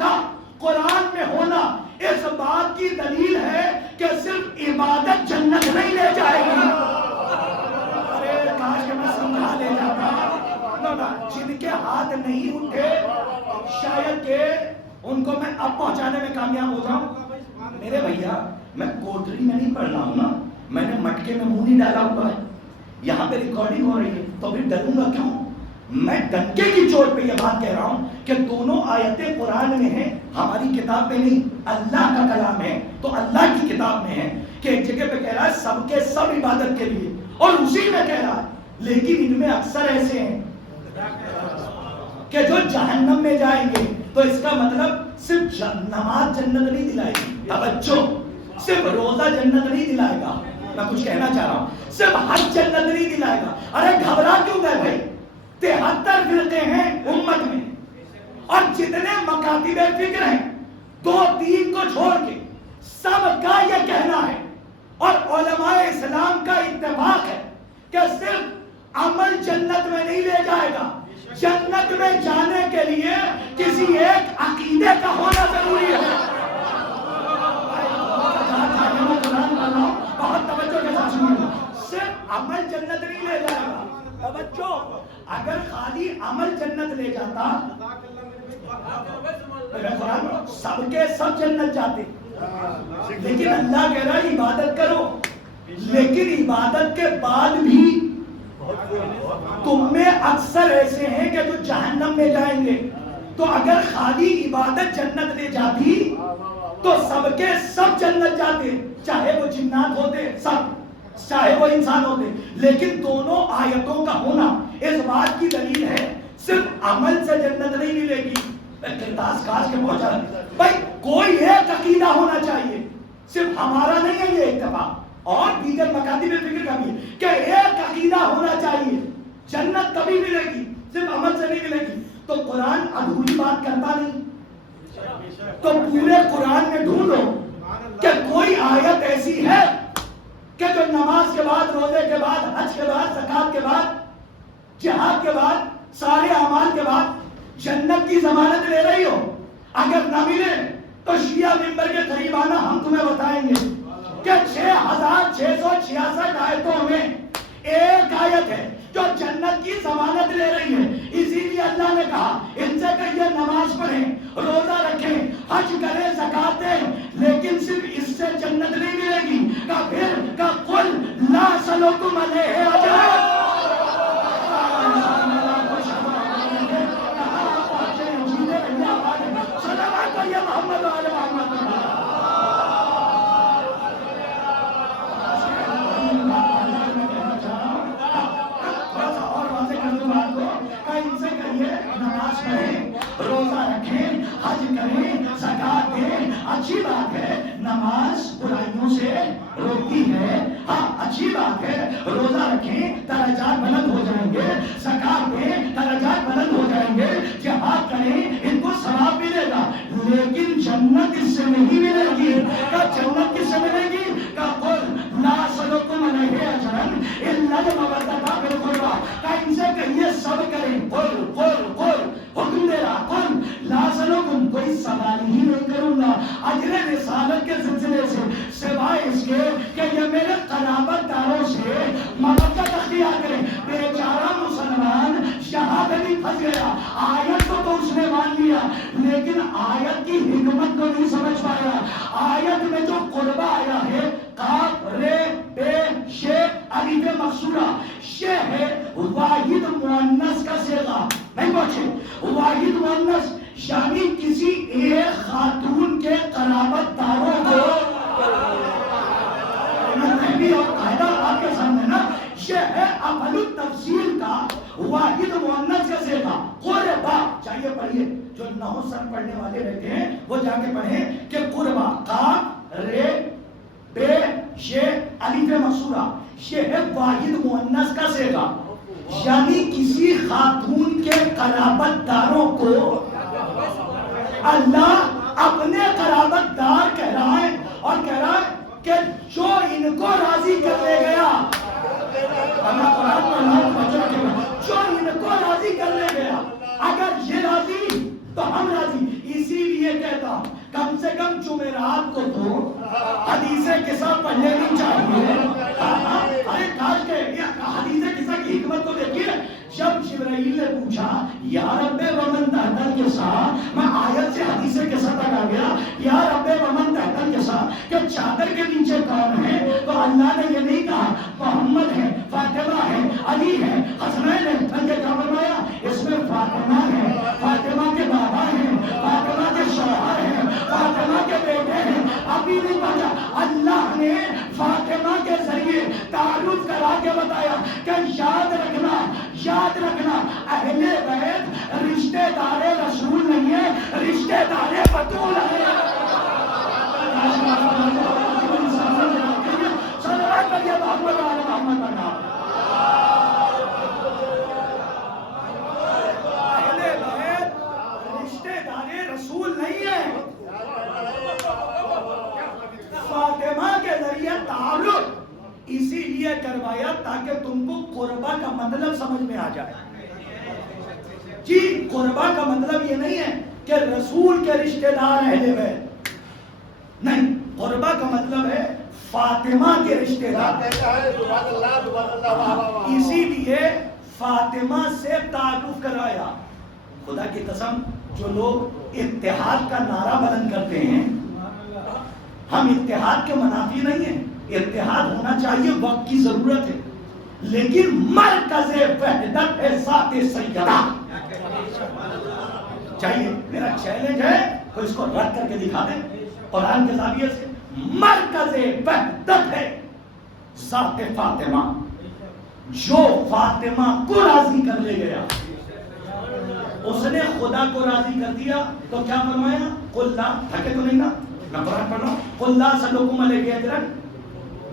کا قرآن میں ہونا اس بات کی دلیل ہے کہ صرف عبادت جنت نہیں لے جائے گی. ارے کاش کہ میں سمجھا لے جاتا. جن کے ہاتھ نہیں اٹھے شاید کہ ان کو میں اب پہنچانے میں کامیاب ہو جاؤں. میرے بھیا میں کوٹری میں نہیں پڑھ رہا ہوں نا, میں نے مٹکے میں منہ نہیں ڈالا ہوا ہے. یہاں پہ ریکارڈنگ ہو رہی ہے تو پھر ڈروں گا کیوں؟ میں ڈنکے کی چوٹ پہ یہ بات کہہ رہا ہوں کہ دونوں آیتیں قرآن میں ہیں, ہماری کتاب میں نہیں, اللہ کا کلام ہے تو اللہ کی کتاب میں ہے کہ ایک جگہ پہ کہہ رہا ہے سب کے سب عبادت کے لیے, اور اسی میں کہہ رہا ہے لیکن ان میں اکثر ایسے ہیں کہ جو جہنم میں جائیں گے. تو اس کا مطلب صرف نماز جنت نہیں دلائے گی, توجہ, صرف روزہ جنت نہیں دلائے گا. میں کچھ کہنا چاہ رہا ہوں, صرف حج جنت نہیں دلائے گا. ارے گھبرا کیوں گئے بھائی؟ 73 فرقے ہیں امت میں, اور جتنے مکاتب فکر ہیں 2-3 کو چھوڑ کے سب کا یہ کہنا ہے, اور علماء اسلام کا اتفاق ہے کہ صرف عمل جنت میں نہیں لے جائے گا. جنت میں جانے کے لیے کسی ایک عقیدے کا ہونا ضروری ہے. بہت توجہ کے ساتھ سنیے, صرف عمل جنت نہیں لے جائے گا. توجہ, اگر خالی عمل جنت لے جاتا سب کے سب جنت جاتے, لیکن اللہ کہہ رہا ہے عبادت کرو, لیکن عبادت کے بعد بھی تم میں اکثر ایسے ہیں کہ جو جہنم میں جائیں گے. تو اگر خالی عبادت جنت لے جاتی تو سب کے سب جنت جاتے, چاہے وہ جنات ہوتے سب, چاہے وہ انسان ہوتے. لیکن دونوں آیتوں کا ہونا اس بات کی دلیل ہے صرف عمل سے جنت نہیں ملے گی. کاش کے پہنچا بھائی, کوئی ایک عقیدہ ہونا چاہیے, صرف ہمارا نہیں ہے یہ اتفاق, اور دیگر مکاتب فکر کا بھی کہ ایک عقیدہ ہونا چاہیے. جنت تبھی ملے گی, صرف عمل سے نہیں ملے گی. تو قرآن ادھوری بات کرتا نہیں, تو پورے قرآن میں ڈھونڈو کہ کوئی آیت ایسی ہے کہ جو نماز کے بعد, روزے کے بعد, حج کے بعد, زکات کے بعد, جہاد کے بعد, سارے اعمال کے بعد جنت کی ضمانت لے رہی ہو. اگر نہ ملے تو شیعہ ممبر کے قریب آنا, ہم تمہیں بتائیں گے کہ 6666 آیتوں میں ایک آیت ہے جو جنت کی ضمانت لے رہی ہے. اسی لیے اللہ نے کہا ان سے کہیے نماز پڑھیں, روزہ رکھیں, حج کریں, زکات دیں, لیکن صرف اس سے جنت نہیں ملے گی. کا پھر کا قل لا سلوکم علیہ اجر. محمد علیہ محمد. ان سے کہیے نماز پڑھیں, روزہ رکھیں, حج کریں, زکات دیں. اچھی بات ہے نماز برائیوں سے روکتی ہے, ہاں اچھی بات ہے روزہ رکھیں درجات بلند ہو جائیں گے, زکات دیں درجات بلند ہو جائیں گے, جہاد کریں ان کو ثواب ملے گا. لیکن جنت اس سے نہیں ملے گی. کا جنت کس سے ملے گی؟ کا قل لا سلوکم علیہ اجرن الا المودۃ فی القربى. کا ان سے کہیے سب کریں, قل قل قل حکم دے رہا, قل لا سلوکم, کوئی سوال ہی نہیں کروں گا اجر رسالت کے سلسلے سے سوائے اس کے کہ یہ میرے قرابت داروں سے محبت اختیار کریں. بیچارہ مسلمان یہاں پہ بھی پھنس گیا. آیت کو تو اس نے مان لیا لیکن آیت کی حکمت کو نہیں سمجھ پایا. آیت میں جو قربہ آیا ہے قاف رے بے شے الف مقصورہ, یہ ہے واحد مؤنث کا صیغہ. نہیں پہنچے, واحد مؤنث یعنی کسی ایک خاتون کے قرابت داروں کو, اور قاعدہ آپ کے سامنے نا, یہ ہے افعل التفصیل کا واحد مؤنث کا صیغہ. قربہ چاہیے پڑھیے, جو نحو سر پڑھنے والے رہتے ہیں وہ جا کے پڑھیں کہ قربہ قاف رے بے شے الف مقصورہ, یہ ہے واحد مؤنث کا صیغہ, یعنی کسی خاتون کے قرابت داروں کو اللہ اپنے قرابت دار کہہ رہا ہے, اور کہہ رہا ہے کہ جو ان کو راضی کر لے گیا, جو ان کو راضی کر لے گیا, اگر یہ راضی تو ہم راضی. اسی لیے کہتا دیتا ہوں کم سے کم جمعرات کو تو حدیث قصہ پڑھ لینی چاہیے. ارے کاش کہ حدیث قصہ کی حکمت کو دیکھیے. جب جبرائیل نے پوچھا یا رب ومن تحت القصہ، میں آیت سے حدیث قصہ تک آ گیا، یا رب ومن تحت القصہ کہ چادر کے نیچے کون ہے، تو اللہ نے یہ نہیں کہا محمد ہے، فاطمہ ہے، علی ہے، حسنین ہے. بلکہ کیا فرمایا؟ اس میں فاطمہ ہے، فاطمہ کے بابا ہیں، فاطمہ کے شوہر ہیں، فاطمہ کے بیٹے ہیں. ابھی نہیں پہنچا، اللہ نے فاطمہ کے ذریعے تعارف کرا کے بتایا کہ یاد رکھنا اہل بیت رشتہ دار رسول نہیں ہے، رشتہ دار بطول ہے. صلوات پڑھیے محمد علی محمد کا نام. اہل بیت رشتہ دار رسول نہیں ہے. فاطمہ کے ذریعے تعارف اسی لیے کروایا تاکہ تم کو قربہ کا مطلب سمجھ میں آ جائے. جی قربہ کا مطلب یہ نہیں ہے کہ رسول کے رشتہ دار اہل بیت نہیں، قربہ کا مطلب ہے فاطمہ کے رشتہ دار. اسی لیے فاطمہ سے تعارف کرایا. خدا کی قسم جو لوگ اتحاد کا نعرہ بلند کرتے ہیں، ہم اتحاد کے منافی نہیں ہیں. اتحاد ہونا چاہیے، وقت کی ضرورت ہے، لیکن مرکز وحدت ہے ذات سیدہ چاہیے. میرا چیلنج ہے تو اس کو رد کر کے دکھا دیں قرآن کے زاویے سے. مرکز وحدت ہے ذات فاطمہ. جو فاطمہ کو راضی کر لے گیا، اس نے خدا کو راضی کر دیا. تو کیا فرمایا؟ قل لا، تھکے تو نہیں نا، میں قرآن پڑھ رہا ہوں. قل لا سلکم علیہ اجرا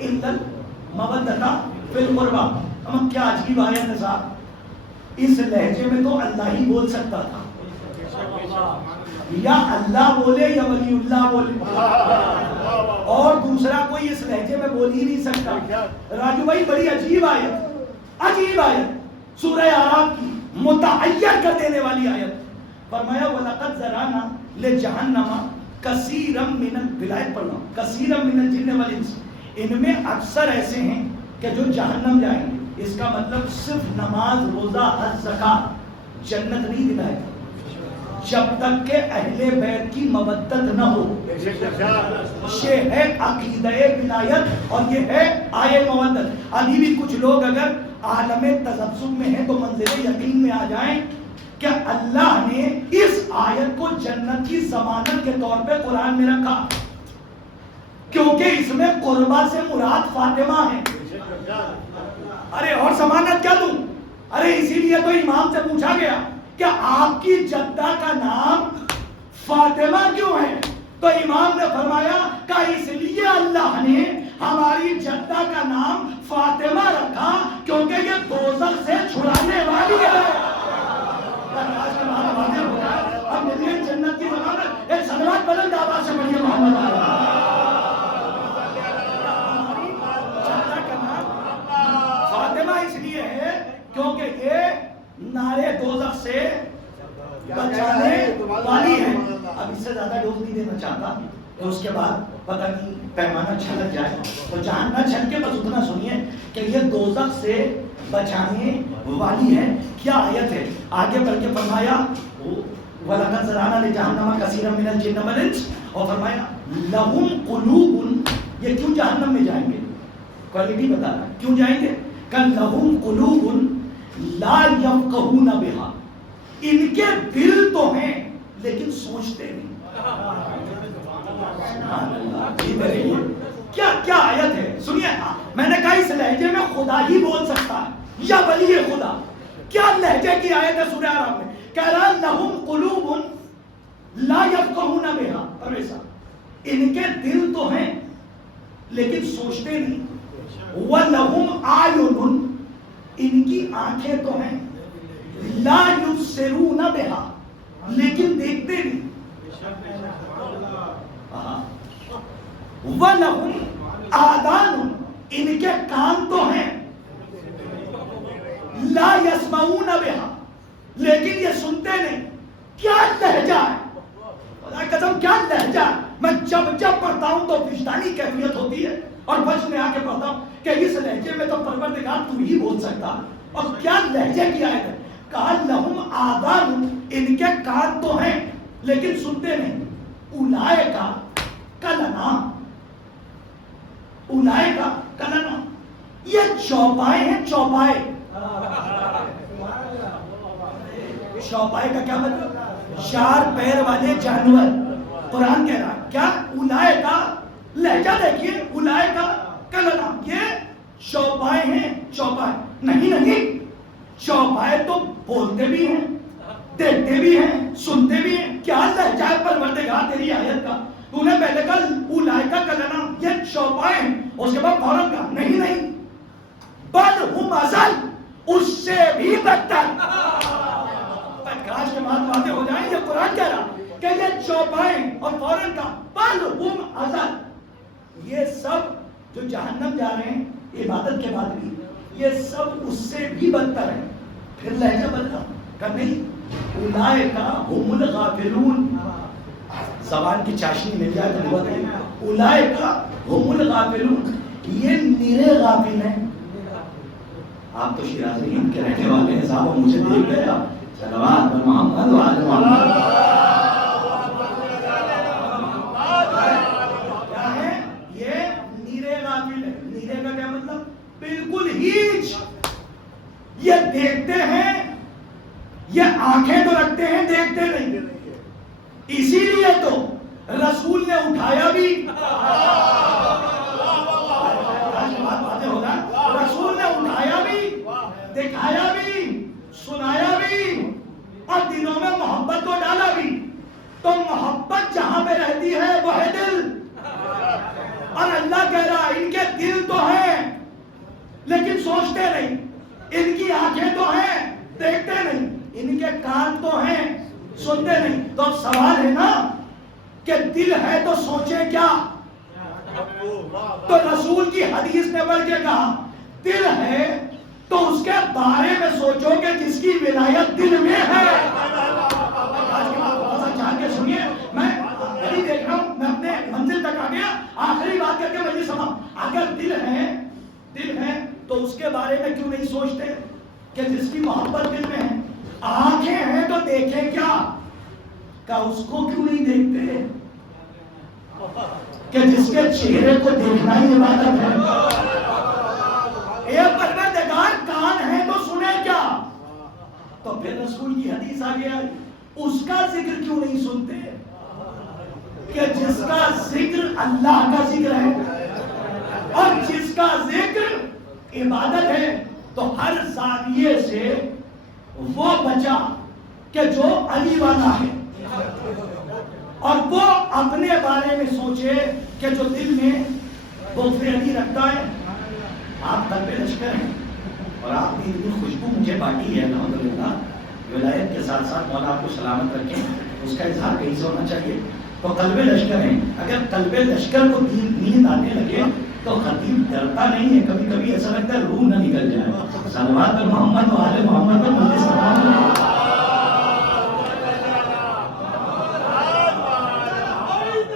الا المودۃ فی القربى. ہم کیا عجیب آیت ہے صاحب. اس لہجے میں تو اللہ ہی بول سکتا تھا، یا اللہ بولے یا ولی اللہ بولے، اور دوسرا کوئی اس لہجے میں بول ہی نہیں سکتا. راجو بھائی بڑی عجیب آیت سورہ اعراف کی متعیر کر دینے والی آیت. فرمایا وَلَقَدْ ذَرَأْنَا لِجَهَنَّمَ كَثِيرًا مِنَ الْوِلَایَت پڑھنا كَثِيرًا مِنَ الْجِنِّ وَالْإِنسِ. ان میں اکثر ایسے ہیں کہ جو جہنم جائیں گے. اس کا مطلب صرف نماز، روزہ، حج، زکات جنت نہیں دلائے گا جب تک کہ اہل بیت کی مودت نہ ہو. یہ ہے عقیدہ ولایت اور یہ ہے آئے مودت. ابھی بھی کچھ لوگ اگر عالم تذبذب میں ہیں تو منزل یقین میں آ جائیں کہ اللہ نے اس آیت کو جنت کی ضمانت کے طور پہ قرآن میں رکھا، کیونکہ اس میں قربہ سے مراد فاطمہ ہے. ارے اور ضمانت کیا دوں؟ ارے اسی لیے تو امام سے پوچھا گیا کہ آپ کی جدہ کا نام فاطمہ کیوں ہے؟ تو امام نے فرمایا کہ اس لیے اللہ نے ہماری جدہ کا نام فاطمہ رکھا کیونکہ یہ دوزخ سے چھڑانے والی ہے. اب ملیے جنت کی ضمانت. ایک صلوات بلند آواز سے پڑھیے محمد علی. اس لیے ہے کیونکہ یہ نارے دوزخ سے بچانے والی ہے. اب اس سے زیادہ ڈوز نہیں دینا چاہتا تو اس کے بعد پتہ نہیں پیمانہ چھلک جائے تو جہاں نہ چھل کے بس اتنا سنیے کہ یہ دوزخ سے بچانے والی ہے. کیا آیت ہے؟ آگے بڑھ کے فرمایا وَلَقَدْ ذَرَأْنَا لِجَهَنَّمَ كَثِيرًا مِنَ الْجِنِّ وَالْإِنسِ، اور فرمایا لَهُمْ قُلُوبٌ. یہ کیوں جہنم میں جائیں گے؟ کوالٹی بتا رہا ہے کیوں جائیں گے. لَهُمْ قُلُوبٌ لَا يَفْقَهُونَ بِهَا. ان کے دل تو ہیں لیکن سوچتے نہیں. کیا کیا آیت ہے سنیے. میں نے کہا اس لہجے میں خدا ہی بول سکتا ہے یا ولی خدا. کیا لہجے کی آیت ہے سورہ اعراف میں. کہہ رہا لَهُمْ قُلُوبٌ لَا يَفْقَهُونَ بِهَا. پرویسا ان کے دل تو ہیں لیکن سوچتے نہیں. وَلَهُمْ أَعْيُنٌ، ان کی آنکھیں تو ہیں. لَا يُبْصِرُونَ بِهَا، لیکن دیکھتے نہیں. وَلَهُمْ آذَانٌ، ان کے کان تو ہیں. لَا يَسْمَعُونَ بِهَا، لیکن یہ سنتے نہیں. کیا لہجہ ہے خدا قسم، کیا لہجہ میں جب پڑھتا ہوں تو وجدانی کیفیت ہوتی ہے اور بچ میں آ کے پڑھتا ہوں کہ اس لہجے میں تو پروردگار تو ہی بول سکتا. اور کیا لہجے کی آیت ہے. کان لہم آذان, ان کے کان تو ہیں لیکن سنتے نہیں. اولئک کالانعام, اولئک کالانعام, یہ چوپائے ہیں. چوپائے, چوپائے کا کیا مطلب؟ 4 پیر والے جانور. قرآن کہہ رہا کیا اولئک, لہجہ دیکھیے, اولئک کالانعام, یہ چوپائے ہیں. چوپائے نہیں, چوپائے تو بولتے بھی ہیں, دیکھتے بھی ہیں, سنتے بھی ہیں. کیا لہجہ ہے پروردگار تیری آیت کا. تو نے پہلے کہا اولئک کالانعام, یہ چوپائے ہیں, اس کے بعد فوراً کہا نہیں, بل ہم اضل, اس سے بھی بدتر. کاش کے بعد باتیں ہو جائیں. یہ قرآن کہہ رہا کہ یہ چوپائے اور فوراً کہا بل ہم اضل, یہ سب جو جہنم جا رہے ہیں عبادت کے بعد بھی, یہ سب اس سے بھی بدتر ہے. پھر لہجہ بدلا کہ نہیں, اولئک هم الغافلون. زبان کی چاشنی مل جائے تو بہت ہے. اولئک هم الغافلون, یہ نیرے غافل ہیں. آپ تو شیراز ہند کے رہنے والے ہیں صاحب, مجھے دیکھ گیا. صلوات محمد وآل محمد. کیا ہے یہ نیرے غافل ہے. نیرے کا کیا مطلب؟ بالکل ہیچ. یہ دیکھتے ہیں, یہ آنکھیں تو رکھتے ہیں, دیکھتے نہیں. اسی لیے تو رسول نے اٹھایا بھی, رسول نے اٹھایا بھی, دکھایا بھی, سنایا بھی, اور دلوں میں محبت کو ڈالا بھی. تو محبت جہاں پہ رہتی ہے وہ ہے دل. اور اللہ کہہ رہا ان کے دل تو ہیں لیکن سوچتے نہیں, ان کی آنکھیں تو ہیں دیکھتے نہیں, ان کے کان تو ہیں سنتے نہیں. تو اب سوال ہے نا کہ دل ہے تو سوچے کیا. تو رسول کی حدیث نے بڑھ کے کہا دل ہے تو اس کے بارے میں سوچو کہ جس کی ولایت دل میں ہے. جان کے سنیے, میں دیکھ رہا ہوں, میں اپنے منزل تک آ گیا. آخری بات کر کے مجھے سما, اگر دل ہے تو اس کے بارے میں کیوں نہیں سوچتے کہ جس کی محبت دل میں ہے. آنکھیں ہیں تو دیکھیں کیا, کہ اس کو کیوں نہیں دیکھتے کہ جس کے چہرے کو دیکھنا ہی عبادت ہے. اے پروردگار کان ہے تو سنے کیا. تو پھر رسول کی حدیث آ گیا, اس کا ذکر کیوں نہیں سنتے کہ جس کا ذکر اللہ کا ذکر ہے اور جس کا ذکر عبادت ہے. تو ہر زاویے سے وہ بچا کہ جو علی والا ہے, اور وہ اپنے بارے میں سوچے کہ جو دل میں بغض علی رکھتا ہے. آپ قلب لشکر ہیں اور آپ نے اتنی خوشبو مجھے بانٹی ہے الحمدللہ. ولایت کے ساتھ ساتھ مولا آپ کو سلامت رکھیں, اس کا اظہار کہیں سے ہونا چاہیے. تو قلب لشکر ہیں, اگر قلب لشکر کو نیند آنے لگے تو خطیب ڈرتا نہیں ہے. کبھی کبھی ایسا لگتا ہے روح نہ نکل جائے. صلوات محمد وآل محمد پر مجلس تمام ہے.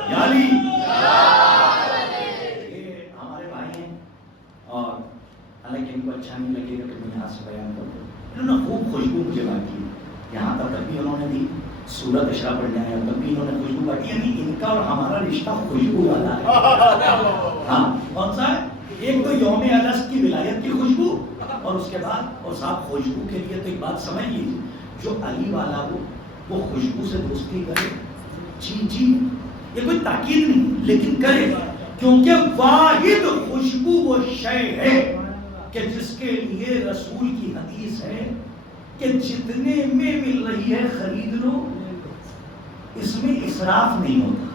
یا علی, یہ ہمارے بھائی ہیں اور حالانکہ ان کو اچھا نہیں لگے گا کہ میں یہاں سے بیان کر دوں. انہوں نے خوب خوشبو مجھے بانٹی. یہاں تک بھی انہوں نے دی سورت اشرا پڑھنے آیا تب بھی انہوں نے خوشبو بانٹی. یعنی ان کا اور ہمارا رشتہ خوشبو والا ہے. ہاں کون سا ہے؟ ایک تو یوم الست کی ولایت کی خوشبو, اور اس کے بعد اور صاحب خوشبو کے لیے تو ایک بات سمجھ لیجیے, جو علی والا ہو وہ خوشبو سے دوستی کرے. جی یہ کوئی تاکید نہیں لیکن کرے, کیونکہ واحد خوشبو وہ شے ہے کہ جس کے لیے رسول کی حدیث ہے کہ جتنے میں مل رہی ہے خرید لو, اس میں اسراف نہیں ہوتا.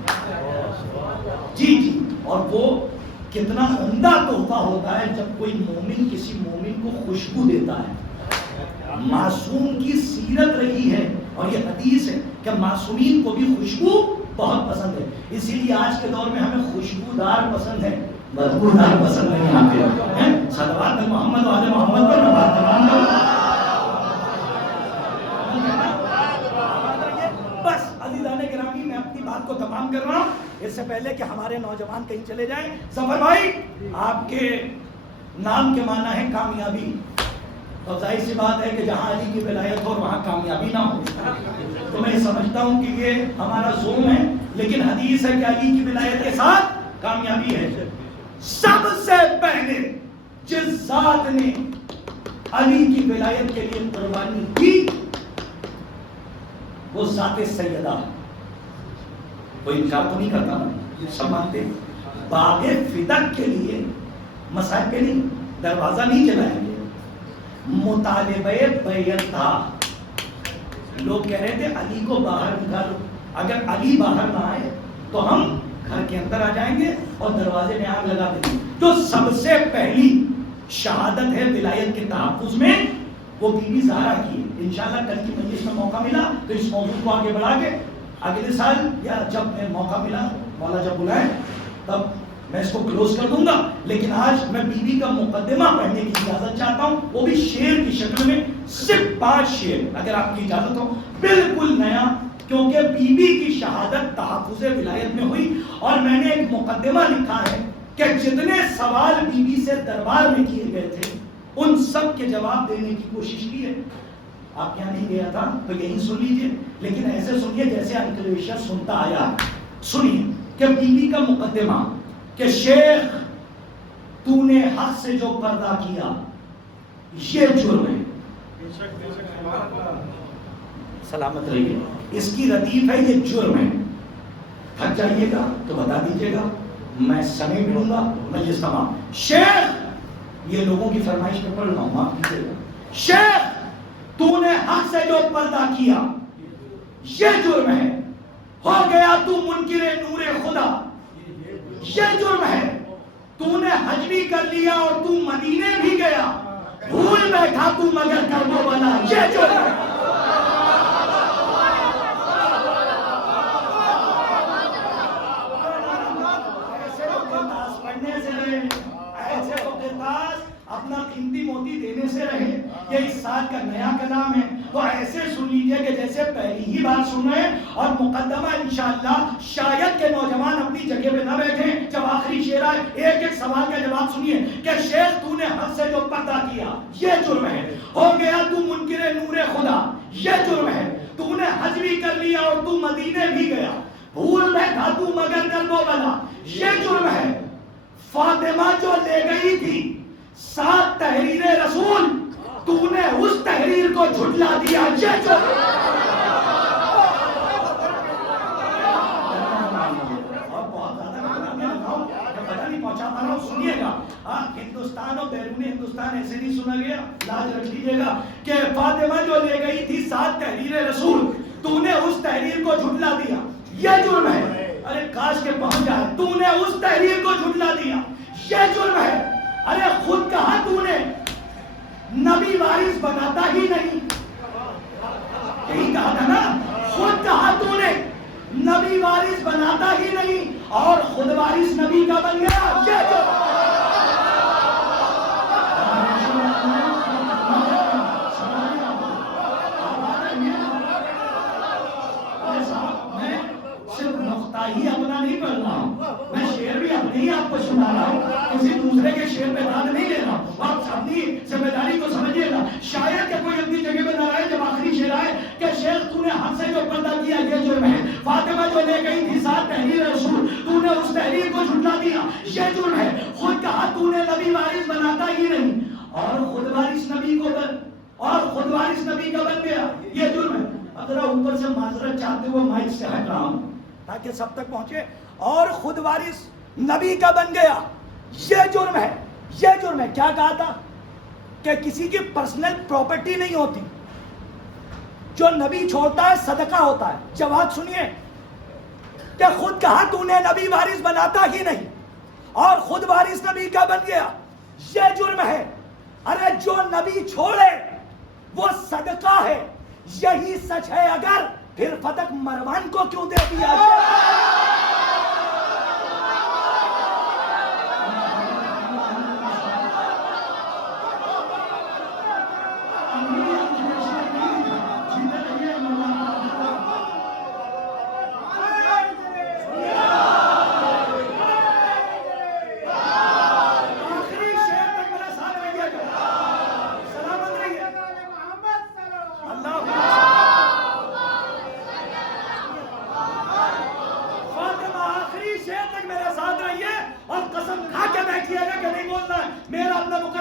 جی اور وہ کتنا عمدہ تحفہ ہوتا ہے جب کوئی مومن کسی مومن کو خوشبو دیتا ہے. معصوم کی سیرت رہی ہے اور یہ حدیث ہے کہ معصومین کو بھی خوشبو بہت پسند ہے. اسی لیے آج کے دور میں ہمیں خوشبودار پسند ہے, بدبودار پسند نہیں. یہاں پہ صلوات محمد وآل محمد پر نبات تمام کرو. بس عزیزان گرامی, میں اپنی بات کو تمام کر رہا ہوں اس سے پہلے کہ ہمارے نوجوان کہیں چلے جائیں. ظفر بھائی آپ کے نام کے معنی ہے کامیابی, اور ظاہر سی بات ہے کہ جہاں علی کی ولایت ہو وہاں کامیابی نہ ہو. تو میں سمجھتا ہوں کہ یہ ہمارا زوم ہے, لیکن حدیث ہے کہ علی کی ولایت کے ساتھ کامیابی ہے. سب سے پہلے جس ذات نے علی کی ولایت کے لیے قربانی کی وہ ذات سیدہ. کوئی انکار تو نہیں کرتا نا, سب مانتے ہیں. باغ فدق کے لیے مسائل پہ نہیں, دروازہ نہیں چلائیں گے, مطالبہ بیعت تھا. لوگ کہہ رہے تھے علی کو باہر نکالو, اگر علی باہر نہ آئے تو ہم گھر کے اندر آ جائیں گے اور دروازے میں آگ لگا دیں گے. جو سب سے پہلی شہادت ہے ولایت کے تحفظ میں وہ بی بی زہرا کی ہے. انشاءاللہ کل کی مجلس میں موقع ملا تو اس موضوع کو آگے بڑھا کے اگلے سال یا جب میں موقع ملا مولا جب بلائے تب میں اس کو کلوز کر دوں گا. لیکن آج میں بی بی کا مقدمہ پڑھنے کی اجازت چاہتا ہوں, وہ بھی شعر کی شکل میں, صرف 5 شعر اگر آپ کی اجازت ہو, بالکل نیا, کیونکہ بی بی کی شہادت تحفظ ولایت میں ہوئی. اور میں نے ایک مقدمہ لکھا ہے کہ جتنے سوال بی بی سے دربار میں کیے گئے تھے ان سب کے جواب دینے کی کوشش کی ہے. آپ کیا نہیں گیا تھا تو یہی سن لیجئے, لیکن ایسے سنیے جیسے انکلیشیا سنتا آیا. سنیے کہ بی بی کا مقدمہ کہ شیخ تو نے حق سے جو پردہ کیا یہ جرم ہے. سلامت رہیے, اس کی ردیف ہے یہ جرم ہے. تھک جائیے گا تو بتا دیجیے گا, میں سمیٹ لوں گا مجلس تمام. شیخ یہ لوگوں کی فرمائش پہ پڑھ رہا ہوں, معاف کیجیے گا. شیخ تو نے حق سے جو پردہ کیا یہ جرم ہے. ہو گیا تو منکر نور خدا یہ جرم ہے. تو نے حج بھی کر لیا اور تو مدینے بھی گیا, بھول بیٹھا تو مگر کربو بنا یہ جرم ہے. اپنا قیمتی موتی دینے سے رہے. یہ اس سال کا نیا کلام ہے تو ایسے سن لیجئے کہ جیسے پہلی ہی بار سن رہے ہیں. اور مقدمہ انشاءاللہ شاید کہ نوجوان اپنی جگہ پہ نہ بیٹھیں, جب آخری شعر آئے ایک ایک سوال کا جواب سنیے کہ شیخ تو نے حق سے جو پردہ کیا یہ جرم ہے. ہو گیا تو منکر نور خدا یہ جرم ہے. تو نے حج بھی کر لیا اور تو مدینے بھی گیا, بھول بیٹھا تو مگر کربو بنا یہ جرم ہے. فاطمہ جو لے گئی تھی 7 تحریر رسول تو نے اس تحریر کو جھٹلا دیا یہ جو پتہ نہیں پہنچا پا رہا ہوں, سنیے گا. ہندوستان اور بیرون ہندوستان ایسے نہیں سنا گیا, لاج رکھ لیجیے گا کہ فاطمہ جو لے گئی تھی 7 تحریر رسول تو نے اس تحریر کو جھٹلا دیا یہ جرم ہے. ارے کاش کے پہنچ جائے, تو نے اس تحریر کو جھٹلا دیا یہ جرم ہے. ارے خود کہا تو نے نبی وارث بناتا ہی نہیں, یہی کہا تھا نا, خود کہا تو نے نبی وارث بناتا ہی نہیں اور خود وارث نبی کا بن گیا یہ جو صرف نقطہ ہی اپنا نہیں پڑھ رہا ہوں, میں شعر بھی اپنے ہی آپ کو سنا رہا ہوں, کسی دوسرے کے شعر پہ داد نہیں لے رہا ہوں. آپ اپنی ذمہ داری کو سمجھیے گا. شاید کہ کوئی اپنی جگہ پہ نہ رہے جب آخری شعر آئے کہ شیخ تو نے حق سے جو پردہ کیا یہ جرم ہے. فاطمہ جو لے گئی تھی 7 تحریر رسول تو نے اس تحریر کو جھٹلا دیا یہ جرم ہے. خود کہا تو نے نبی وارث بناتا ہی نہیں اور خود وارث نبی کا بن گیا یہ جرم ہے. اگر اوپر سے معذرت چاہتے ہوئے مائک سے ہٹ رہا ہوں تاکہ سب تک پہنچے. اور خود وارث نبی کا بن گیا یہ جرم ہے. یہ جرم ہے. کیا کہا تھا کہ کسی کی پرسنل پراپرٹی نہیں ہوتی, جو نبی چھوڑتا ہے صدقہ ہوتا ہے. جواب سنیے کہ خود کہا تو نے نبی وارث بناتا ہی نہیں اور خود وارث نبی کا بن گیا یہ جرم ہے. ارے جو نبی چھوڑے وہ صدقہ ہے. یہی سچ ہے اگر پھر فتح مروان کو کیوں دے دیا.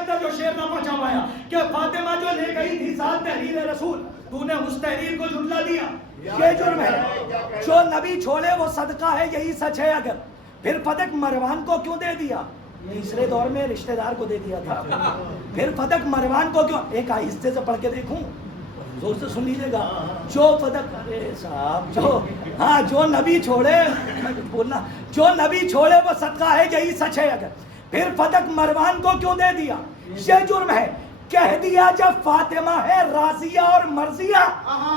اندر جو شعر نہ پہنچا پایا کہ فاطمہ جو لے گئی تھی ساتھ تحریر رسول، تو نے اس تحریر کو جھٹلا دیا، یہ جرم ہے۔ جو نبی چھوڑے وہ صدقہ ہے، یہی سچ ہے اگر، پھر فتح مروان کو کیوں دے دیا؟ تیسرے دور میں رشتہ دار کو دے دیا تھا، پھر فتح مروان کو کیوں؟ ایک آہستہ سے پڑھ کے دیکھوں، زور سے سن لیجیے گا۔ جو فتح صاحب جو نبی چھوڑے، بولنا، جو نبی چھوڑے وہ صدقہ ہے، یہی سچ ہے اگر، پھر فتح مروان کو کیوں دے دیا؟ یہ جرم ہے۔ کہہ دیا جب فاطمہ ہے راضیہ اور مرضیہ،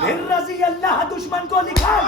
پھر رضی اللہ دشمن کو لکھا۔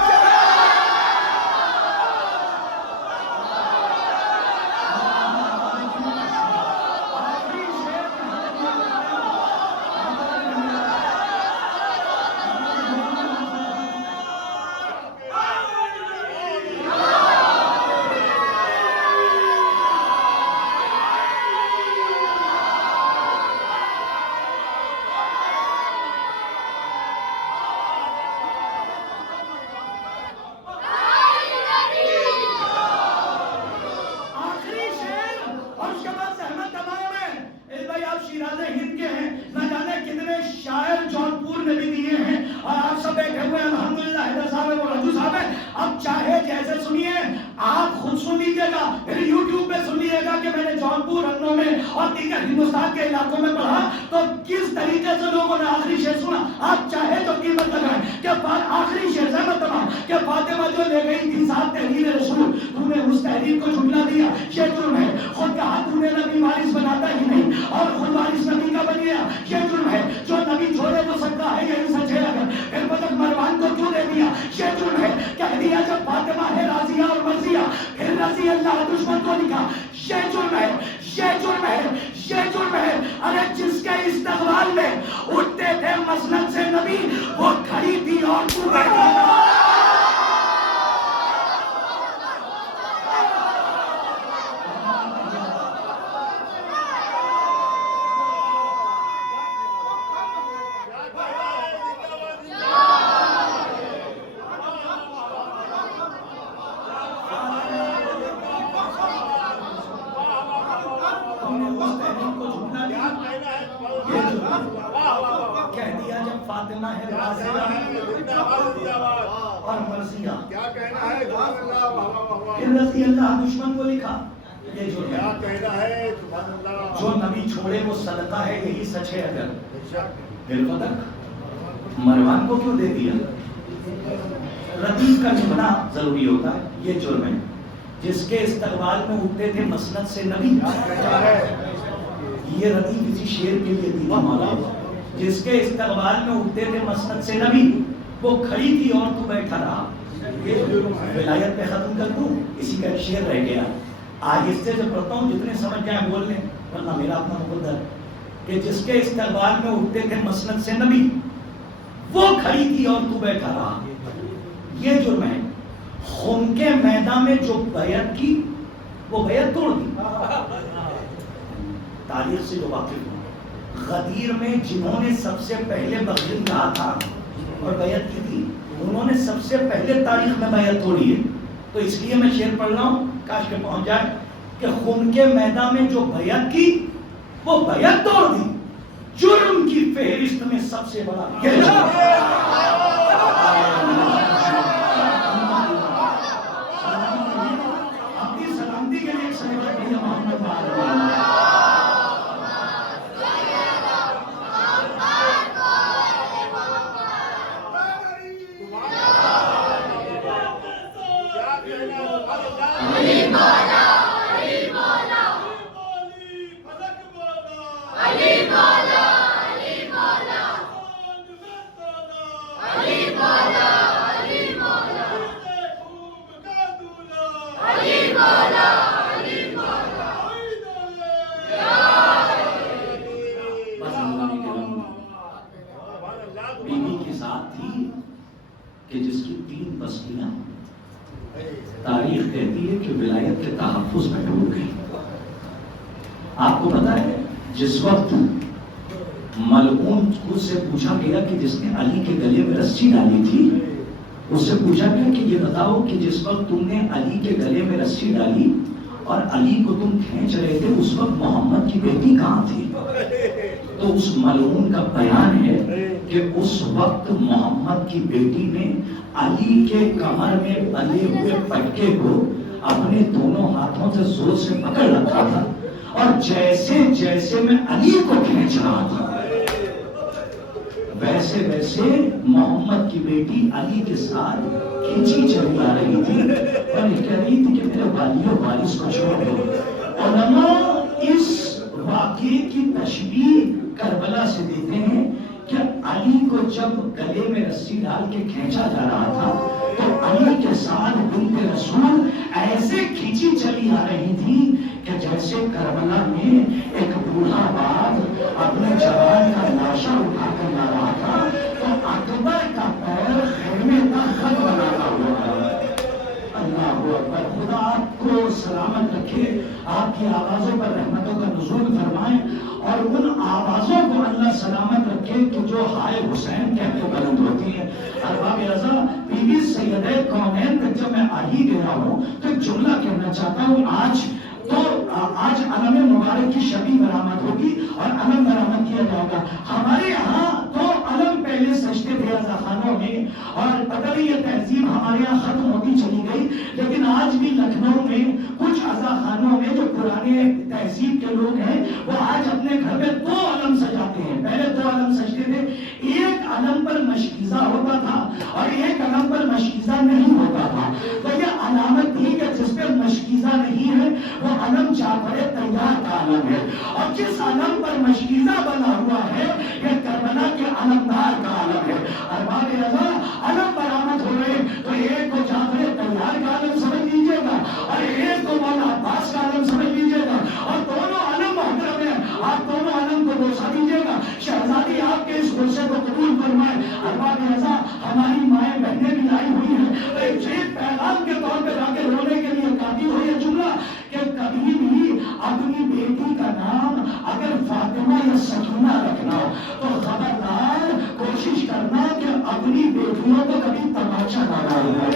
اب چاہے جیسے سنیے، آپ خود سن لیجیے گا، پھر یوٹیوب پہ سن لیجیے گا کہ میں نے جونپور، رنگوں میں اور دیگر ہندوستان کے علاقوں میں پڑھا تو کس طریقے سے لوگوں نے آخری شعر سنا۔ آپ چاہے تو قیمت لگائیں کہ آخری شعر زحمت تمام کہ فاطمہ جو لے گئی تھی ساتھ تحریر رسول، تو نے اس تحریر کو جھٹلا دیا، یہ جرم ہے۔ خود کہا تو نے نبی وارث بناتا ہی نہیں اور خود وارث نبی کا بن گیا، یہ جرم ہے۔ جو نبی چھوڑے وہ سکتا ہے، یہی سچ ہے اگر، پھر بدر مروان کو کیوں دے دیا؟ یہ جرم ہے۔ کہہ دیا جب فاطمہ ہے راضیہ اور مرضیہ، پھر رضی اللہ دشمن کو لکھا، یہ جرم ہے، یہ جرم ہے، یہ جرم ہے۔ ارے جس کے استقبال میں اٹھتے تھے مسند سے نبی، وہ کھڑی تھی اور تو بیٹھا تھا۔ کہہ دیا جب فاطمہ ہے راضیہ اور مرضیہ، پھر رضی اللہ دشمن کو لکھا، یہ جرم ہے۔ جو نبی چھوڑے وہ صدقہ ہے، یہی سچ ہے اگر، پھر فتح مروان کو کیوں دے دیا؟ ردیف کا جھکنا ضروری ہوتا ہے، یہ جرم ہے۔ جس کے استقبال میں اٹھتے تھے مسند سے نبی، یہ ردیف اسی شعر کے لیے دی مولا، جس کے استقبال میں اٹھتے تھے مسند سے نبی، وہ کھڑی تھی اور تو بیٹھا رہا۔ ولایت پہ ختم کر دوں، اسی کا شعر رہ گیا، آہستہ سے پڑھتا ہوں، جتنے سمجھ جائیں بول لیں، ورنہ میرا اپنا مقدر کہ جس کے استقبال میں اٹھتے تھے مسند سے نبی، وہ کھڑی تھی اور تو بیٹھا رہا، یہ جرم ہے۔ خون کے میدان میں جو بیعت کی، وہ بیعت توڑ دی۔ تاریخ سے جو واقف ہوں، غدیر میں جنہوں نے سب سے پہلے بغیر کہا تھا اور بیعت کی تھی، انہوں نے سب سے پہلے تاریخ میں بیعت توڑی ہے۔ تو اس لیے میں شعر پڑھ رہا ہوں، کاش کہ پہنچ جائے، کہ خون کے میدان میں جو بیعت کی، وہ بیعت توڑ دی، جرم کی فہرست میں سب سے بڑا یہ اپنی سلامتی کے لیے ایک سلامت بھیا محمد بیوی کے ساتھ تھی کہ جس کی 3 بستیاں تاریخ کہتی ہے کہ ولایت کے تحفظ میں ڈوب گئی۔ آپ کو پتا ہے جس وقت ملعون خود سے پوچھا گیا کہ جس نے علی کے گلے میں رسی ڈالی تھی، اس سے پوچھا گیا کہ یہ بتاؤ کہ جس وقت تم نے علی کے گلے میں رسی ڈالی اور علی کو تم کھینچ رہے تھے، اس وقت محمد کی بیٹی کہاں تھی؟ تو اس ملعون کا بیان ہے کہ اس وقت محمد کی بیٹی نے علی کے کمر میں بندھے ہوئے پٹکے کو اپنے دونوں ہاتھوں سے زور سے پکڑ رکھا تھا، اور جیسے جیسے میں علی کو کھینچ رہا تھا ویسے ویسے محمد کی بیٹی علی کے ساتھ کھینچی چلی آ رہی تھی اور یہ کہہ رہی تھی کہ میرے والی و وارث کو چھوڑ دو۔ علماء اس واقعے کی تشبیہ کربلا سے دیتے ہیں کہ علی کو جب گلے میں رسی ڈال کے کھینچا جا رہا تھا تو علی کے ساتھ بنت رسول ایسے کھینچی چلی آ رہی تھی کہ جیسے کربلا میں ایک بوڑھا باپ اپنے جوان کا لاشا اٹھا کر لا رہا تھا تو اکبر کا پیر خیمے کا خط بناتا ہوا۔ اللہ اکبر، خدا آپ کو سلامت رکھے، آپ کی آوازوں پر رحمتوں کا نزول فرمائے اور ان آوازوں کو اللہ سلامت رکھے کہ جو ہائے حسین کہہ کے بلند ہوتی ہیں۔ ارباب رضا، بی بی سیدہ کونین تک جب میں آ ہی گیا ہوں تو ایک جملہ کہنا چاہتا ہوں۔ آج علم مبارک کی شبی برآمد ہوگی اور علم برآمد کیا جائے گا۔ ہمارے یہاں تو علم پہلے سجتے تھے عزاخانوں میں، اور پتہ نہیں یہ تہذیب ہمارے یہاں ختم ہوتی چلی گئی، لیکن آج بھی لکھنؤ میں کچھ عزاخانوں میں جو پرانے تہذیب کے لوگ ہیں وہ آج اپنے گھر میں 2 علم سجاتے ہیں۔ پہلے 2 علم سجتے تھے، ایک علم پر مشکیزہ ہوتا تھا اور ایک علم پر مشکیزہ نہیں ہوتا تھا۔ تو یہ علامت تھی کہ جس پہ مشکیزہ نہیں ہے وہ علم جعفر طیار کا علم ہے، اور جس علم پر مشکیزہ بنا ہوا ہے یہ کربلا کے علمدار کا علم ہے۔ ارباب رضا، علم برآمد ہو رہے تو ایک کو جعفر طیار کا علم سمجھ لیجیے گا اور ایک کو مولا عباس کا علم سمجھ لیجیے گا، اور دونوں علم محترم ہیں، آپ دونوں علم کو بوسا دیجیے گا۔ شہزادی آپ کے اس غصے کو قبول فرمائے۔ ارباب رضا، ہماری مائیں بہنیں بھی آئی ہوئی ہیں، ایک چیز پیغام کے طور پہ جا کے رونے کے لیے کافی ہو یہ جملہ کہ کبھی بھی اپنی بیٹی کا نام اگر فاطمہ یا سکینہ رکھنا تو خبردار کوشش کرنا کہ اپنی بیٹیوں کو کبھی تماشا نہ ڈالنا،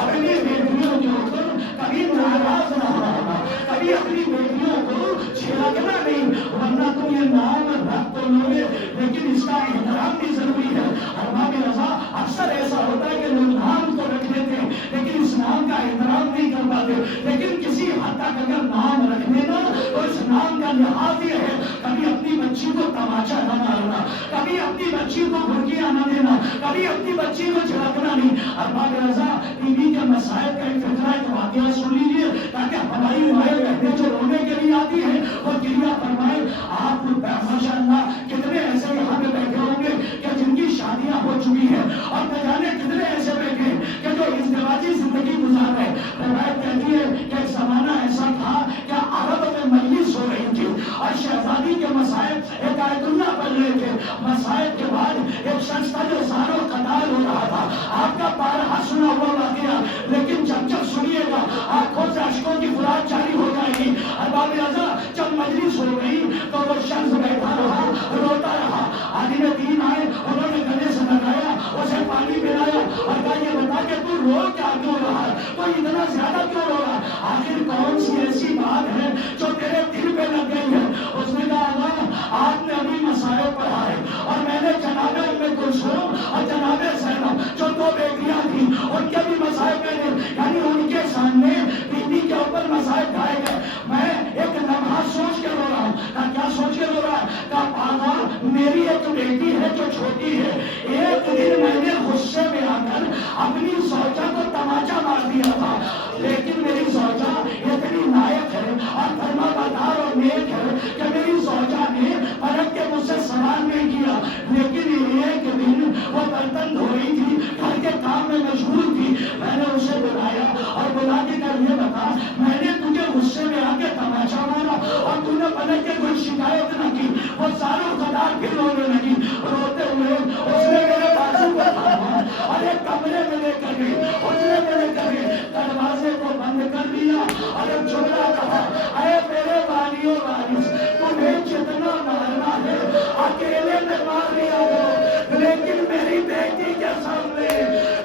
اپنی بیٹیوں کے اوپر کبھی ناراض نہ ہونا، کبھی اپنی بیٹیوں کو چھڑکنا نہیں، ورنہ تم یہ نام رکھ تو لوگے لیکن اس کا احترام بھی ضروری ہے۔ ارباب رضا، اکثر ایسا ہوتا ہے کہ لوگ نام تو رکھ دیتے ہیں لیکن اس نام کا احترام نہیں کر پاتے، لیکن کسی حد تک اگر نام رکھ دینا تو اس نام کا لحاظ یہ ہے کبھی اپنی بچی کو تماشا نہ مارنا، کبھی اپنی بچی کو بھڑکیاں نہ دینا، کبھی اپنی بچی کو چھڑکنا نہیں۔ ارباب رضا، بی بی کے مسائل کا ایک فقرہ ایک واقعہ سن لیجیے تاکہ ہماری مائیں بہنیں جو رونے کے لیے آتی ہیں وہ گریہ فرمائے۔ آپ ماشاء اللہ کتنے ایسے یہاں پہ بیٹھے ہوں گے کہ جن کی شادیاں ہو چکی ہیں، اور نہ جانے کتنے ایسے بیٹھے ہیں کہ جو ازدواجی زندگی گزار رہے ہیں۔ روایت کہتی ہے کہ ایک زمانہ ایسا تھا کہ عرب میں مجلس ہو رہی تھی اور شہزادی کے مسائل ایک آیت اللہ پڑھ رہے تھے، مسائل کے بعد ایک شخص تھا جو زارو قتال ہو رہا تھا۔ آپ کا بارہا سنا ہوا واقعہ، لیکن جب سنیے گا آنکھوں سے اشکوں کی فرات جاری ہو جائے گی۔ ارباب رضا، جب مجلس ہو گئی تو وہ شخص بیٹھا رہا، روتا رہا۔ عالم دین آئے، انہوں نے گلے سے لگایا، اسے پانی پلایا اور کہا یہ بتا کہ تو رو کیا کیوں رہا ہے، تو اتنا زیادہ کیوں رو رہا ہے، آخر کون سی ایسی بات ہے جو تیرے دل پہ لگ گئی ہے؟ اس نے کہا اللہ، آپ نے ابھی مسائل پڑھا ہے اور میں نے جناب ام کلثوم اور جناب زینب جو 2 بیٹیاں تھیں ان کے بھی مسائل پڑھے، یعنی ان کے سامنے بیوی کے اوپر مسائل ڈھائے گئے۔ میں ایک لمحہ سوچ کے رو رہا ہوں۔ کیا سوچ کے رو رہا ہے؟ کہا آقا، میری ایک بیٹی ہے جو چھوٹی ہے، ایک دن میں نے غصے میں آ کر اپنی زوجہ کو تماچا مار دیا تھا، لیکن میری زوجہ اتنی لائق ہے اور فرما بردار اور نیک ہے کہ میری زوجہ نے پلٹ کے مجھ سے سوال نہیں کیا، لیکن ایک دن وہ برتن دھو رہی تھی، گھر کے کام میں مشغول تھی، میں نے اسے بلایا اور بلا کے کہا یہ بتا، میں نے تجھے غصے میں آ کے تماچا مارا اور تو نے پلٹ کے کوئی شکایت نہ کی۔ وہ ساروں قدار پھر رونے لگی، روتے ہوئے اس نے میرے بازو کو تھاما اور ایک کمرے میں لے کر گئی، حجرے میں لے کر گئی، دروازے کو بند کر دیا اور ایک جملہ کہا، اے میرے والی و وارث، تمہیں جتنا مارنا ہے اکیلے میں مار لیا کرو، لیکن میری بیٹی کے سامنے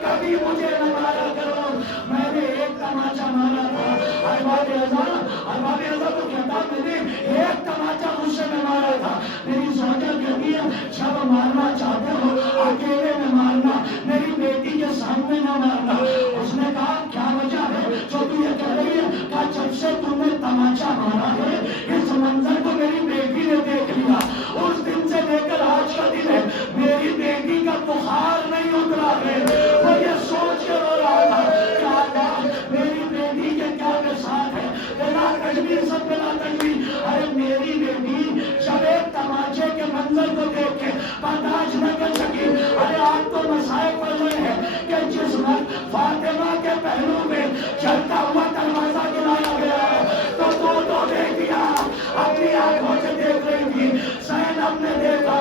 کبھی مجھے نہ مارا کرو۔ میں نے ایک تماچا مارا تھا۔ ارباب رضا، میری زوجہ کہتی ہے جب مارنا چاہتے ہو اکیلے میں مارنا، میری بیٹی کے سامنے نہ مارنا۔ اس نے کہا کیا وجہ ہے جو تو یہ کہہ رہی ہے؟ کہا جب سے تم نے تماچا مارا ہے اس منظر کو میری بیٹی نے دیکھ لیا، اس دن سے لے کر آج کا دن ہے میری بیٹی کا بخار نہیں اترا ہے۔ وہ یہ سوچ کے رو رہا تھا کہ اللہ میری بیٹی کے کیا بساط ہے، بلا تجویز سب بلا تجویز۔ ارے میری بیٹی جب ایک تماچے کے منظر کو دیکھ کے برداشت نہ کر سکی، ارے آپ تو مسائل پڑ رہے ہیں کہ جس وقت فاطمہ کے پہلو میں چلتا ہوا دروازہ گرایا گیا ہے تو دو بیٹیاں اپنی آنکھوں سے دیکھ رہی تھی، زینب نے دیکھا،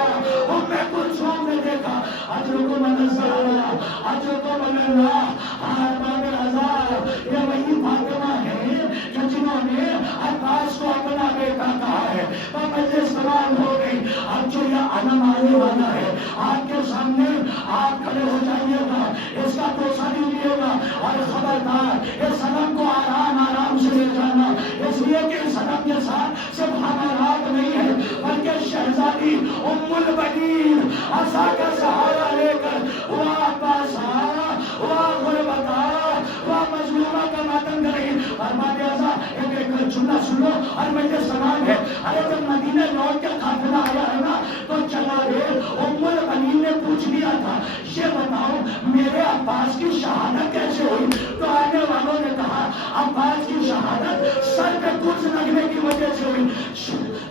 ام کلثوم نے دیکھا۔ اجرکم اللہ، اجرکم اللہ، باب العذاب، یہ وہی فاطمہ ہے کہ جنہوں نے عباس کو اپنا بیٹا کہا ہے۔ مجلس تمام ہو گئی، اب جو یہ علم آنے والا ہے آپ کے سامنے آپ کھڑے ہو جائیے گا، اس کا توسا نہیں لیے گا، اور خبردار اس علم کو آرام آرام سے لے جانا، اس لیے کہ اس علم کے ساتھ صرف ہمارات نہیں ہے بلکہ شہزادی ام البنین عصا کا سہارا لے کر ہوا عباس ہوا غربتا ہوا مظلومہ کا ماتم کریں۔ فرماتے ایسا ایک جملہ سن لو اور مجھے سلام ہے۔ ارے جب مدینہ لوٹ کے قافلہ آیا ہے نا تو جناب ام البنین نے پوچھ لیا تھا یہ بتاؤ میرے عباس کی شہادت کیسے ہوئی؟ تو آنے والوں نے کہا عباس کی شہادت سر پہ کچھ لگنے کی وجہ سے ہوئی۔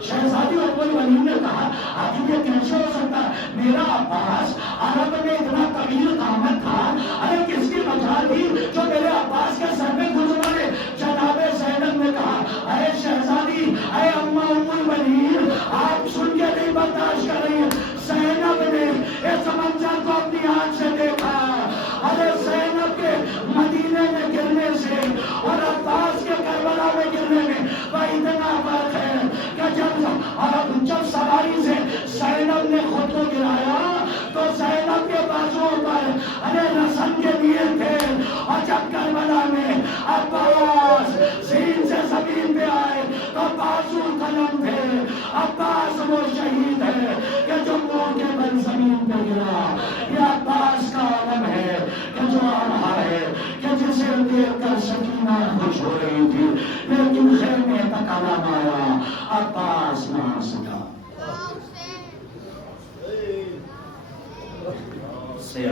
شہزادی ام البنین نے کہا آج یہ کیسے ہو سکتا ہے؟ میرا عباس عرب میں اتنا طویل قامت تھا، ارے کس کی وجہ تھی جو میرے عباس کے سر پہ کچھ لگے؟ جناب زینب نے کہا اے شہزادی اے اماں ام البنین آپ سن کے نہیں برداشت کر رہی ہیں۔ زینب نے اس منظر کو اپنی آنکھ سے دیکھا، ارے زینب کے مدینے میں گرنے سے اور عباس کے کربلا میں گرنے میں وہ اتنا فرق ہے کہ جب سواری سے زینب نے خود کو گرایا تو زینب کے بازوؤں پر ارے رسن کے لیے تھے، اور جب کربلا میں عباس زین سے زمین پہ آئے تو بازو قلم تھے۔ عباس وہ شہید ہے کہ جو منہ کے بل زمین پہ گرا، یہ عباس کا علم ہے کہ جو آ رہا ہے کہ جسے دیکھ کر سکینہ خوش ہو رہی تھی لیکن خیمے تک علم آیا، عباس نہ آ سکا۔ سے